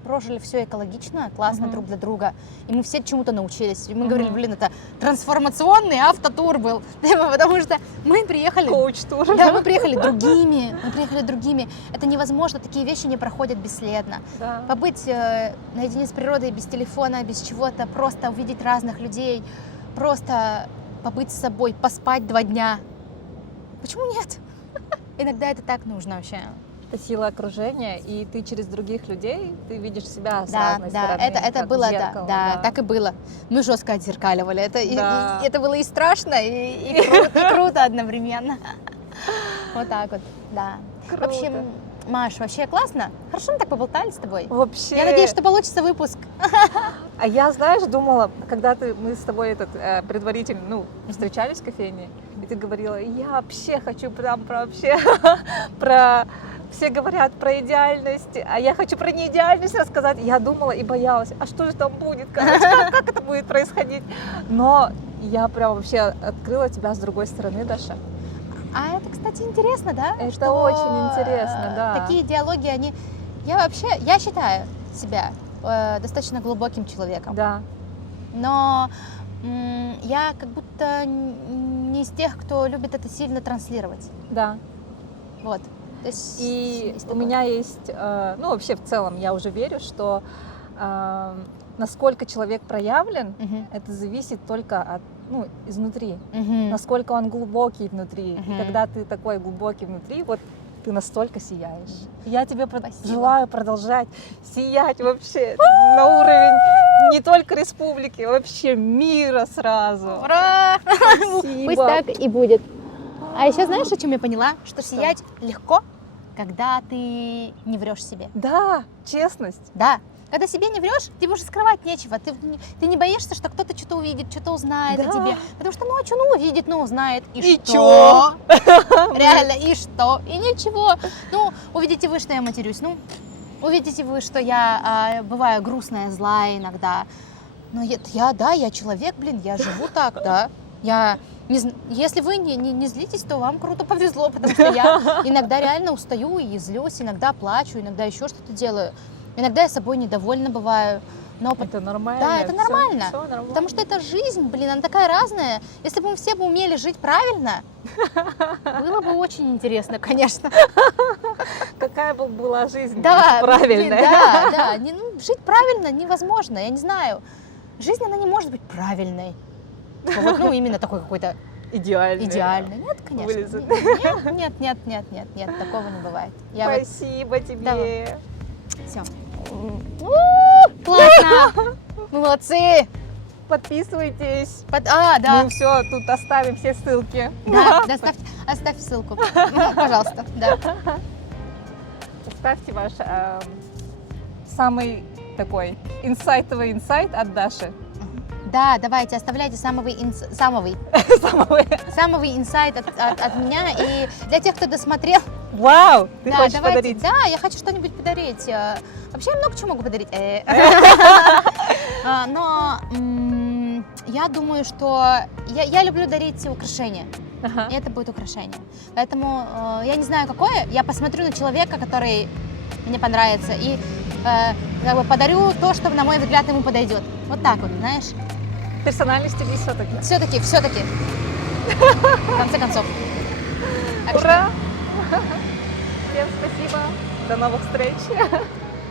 прожили все экологично, классно Мгм. друг для друга, и мы все чему-то научились. И мы Мгм. говорили, блин, это трансформационный автотур был, потому что мы приехали... Коуч-тур. Да, мы приехали другими. Это невозможно, такие вещи не проходят бесследно. Да. Побыть наедине с природой, без телефона, без чего-то, просто увидеть разных людей, просто побыть с собой, поспать 2 дня. Почему нет? Иногда это так нужно вообще. Это сила окружения, и ты через других людей, ты видишь себя с Да, разной да, стороны. это как было, зеркало, да, так и было. Мы жестко отзеркаливали. Это, Да. и это было и страшно, и круто одновременно. Вот так вот, да. В Круто. общем, Маш, вообще классно. Хорошо мы так поболтали с тобой. Вообще. Я надеюсь, что получится выпуск. А я, знаешь, думала, когда мы с тобой предварительно, встречались в кофейне, и ты говорила, я вообще хочу прям вообще про... Все говорят про идеальность, а я хочу про неидеальность рассказать. Я думала и боялась, а что же там будет, короче, как это будет происходить? Но я прям вообще открыла тебя с другой стороны, Даша. А это, кстати, интересно, да? Это Что, очень интересно, да. Такие диалоги, они... Я считаю себя достаточно глубоким человеком. Да. Но я как будто не из тех, кто любит это сильно транслировать. Да. Вот. То есть И есть у такое. меня есть, вообще в целом я уже верю, что насколько человек проявлен, Мгм. это зависит только от, изнутри. Мгм. Насколько он глубокий внутри. Мгм. И когда ты такой глубокий внутри, вот ты настолько сияешь. И я тебе Спасибо. желаю продолжать сиять вообще на уровень не только республики, вообще мира сразу. Ура! Спасибо. Пусть так и будет. А еще знаешь, о чем я поняла? Что сиять легко, когда ты не врешь себе. Да, честность. Да. Когда себе не врешь, тебе уже скрывать нечего. Ты не боишься, что кто-то что-то увидит, что-то узнает о Да. тебе. Потому что, что, увидит, узнает. И что? Реально, и что? И ничего. Увидите вы, что я матерюсь. Увидите вы, что я бываю грустная, злая иногда. Но я человек, я живу так, да. Если вы не злитесь, то вам круто повезло, потому что я иногда реально устаю и злюсь, иногда плачу, иногда еще что-то делаю. Иногда я собой недовольна бываю. Но Это нормально. Да, это нормально. Всё нормально. Потому что это жизнь, она такая разная. Если бы мы все бы умели жить правильно, было бы очень интересно, конечно. Какая бы была жизнь Да, правильная. Да. Жить правильно невозможно, я не знаю. Жизнь, она не может быть правильной. Именно такой какой-то Идеальная. идеальной. Нет, конечно. Вылизанной. Нет, такого не бывает. Спасибо тебе. Давай. Все. Классно! Мы молодцы! Подписывайтесь. Да. Мы все тут оставим все ссылки. Да, оставь ссылку. Пожалуйста, да. Ставьте ваш самый такой инсайтовый инсайт от Даши. Да, давайте, оставляйте самый Самый. инсайт от меня. И для тех, кто досмотрел, Вау! Ты да, хочешь давайте, подарить? да, я хочу что-нибудь подарить. Вообще я много чего могу подарить. Но я думаю, что я люблю дарить украшения. Ага. И это будет украшение. Поэтому я не знаю, какое. Я посмотрю на человека, который мне понравится, и подарю то, что, на мой взгляд, ему подойдет. Вот так вот, знаешь. Персональности здесь все-таки. Все-таки. В конце концов. Так что Ура! Всем спасибо. До новых встреч.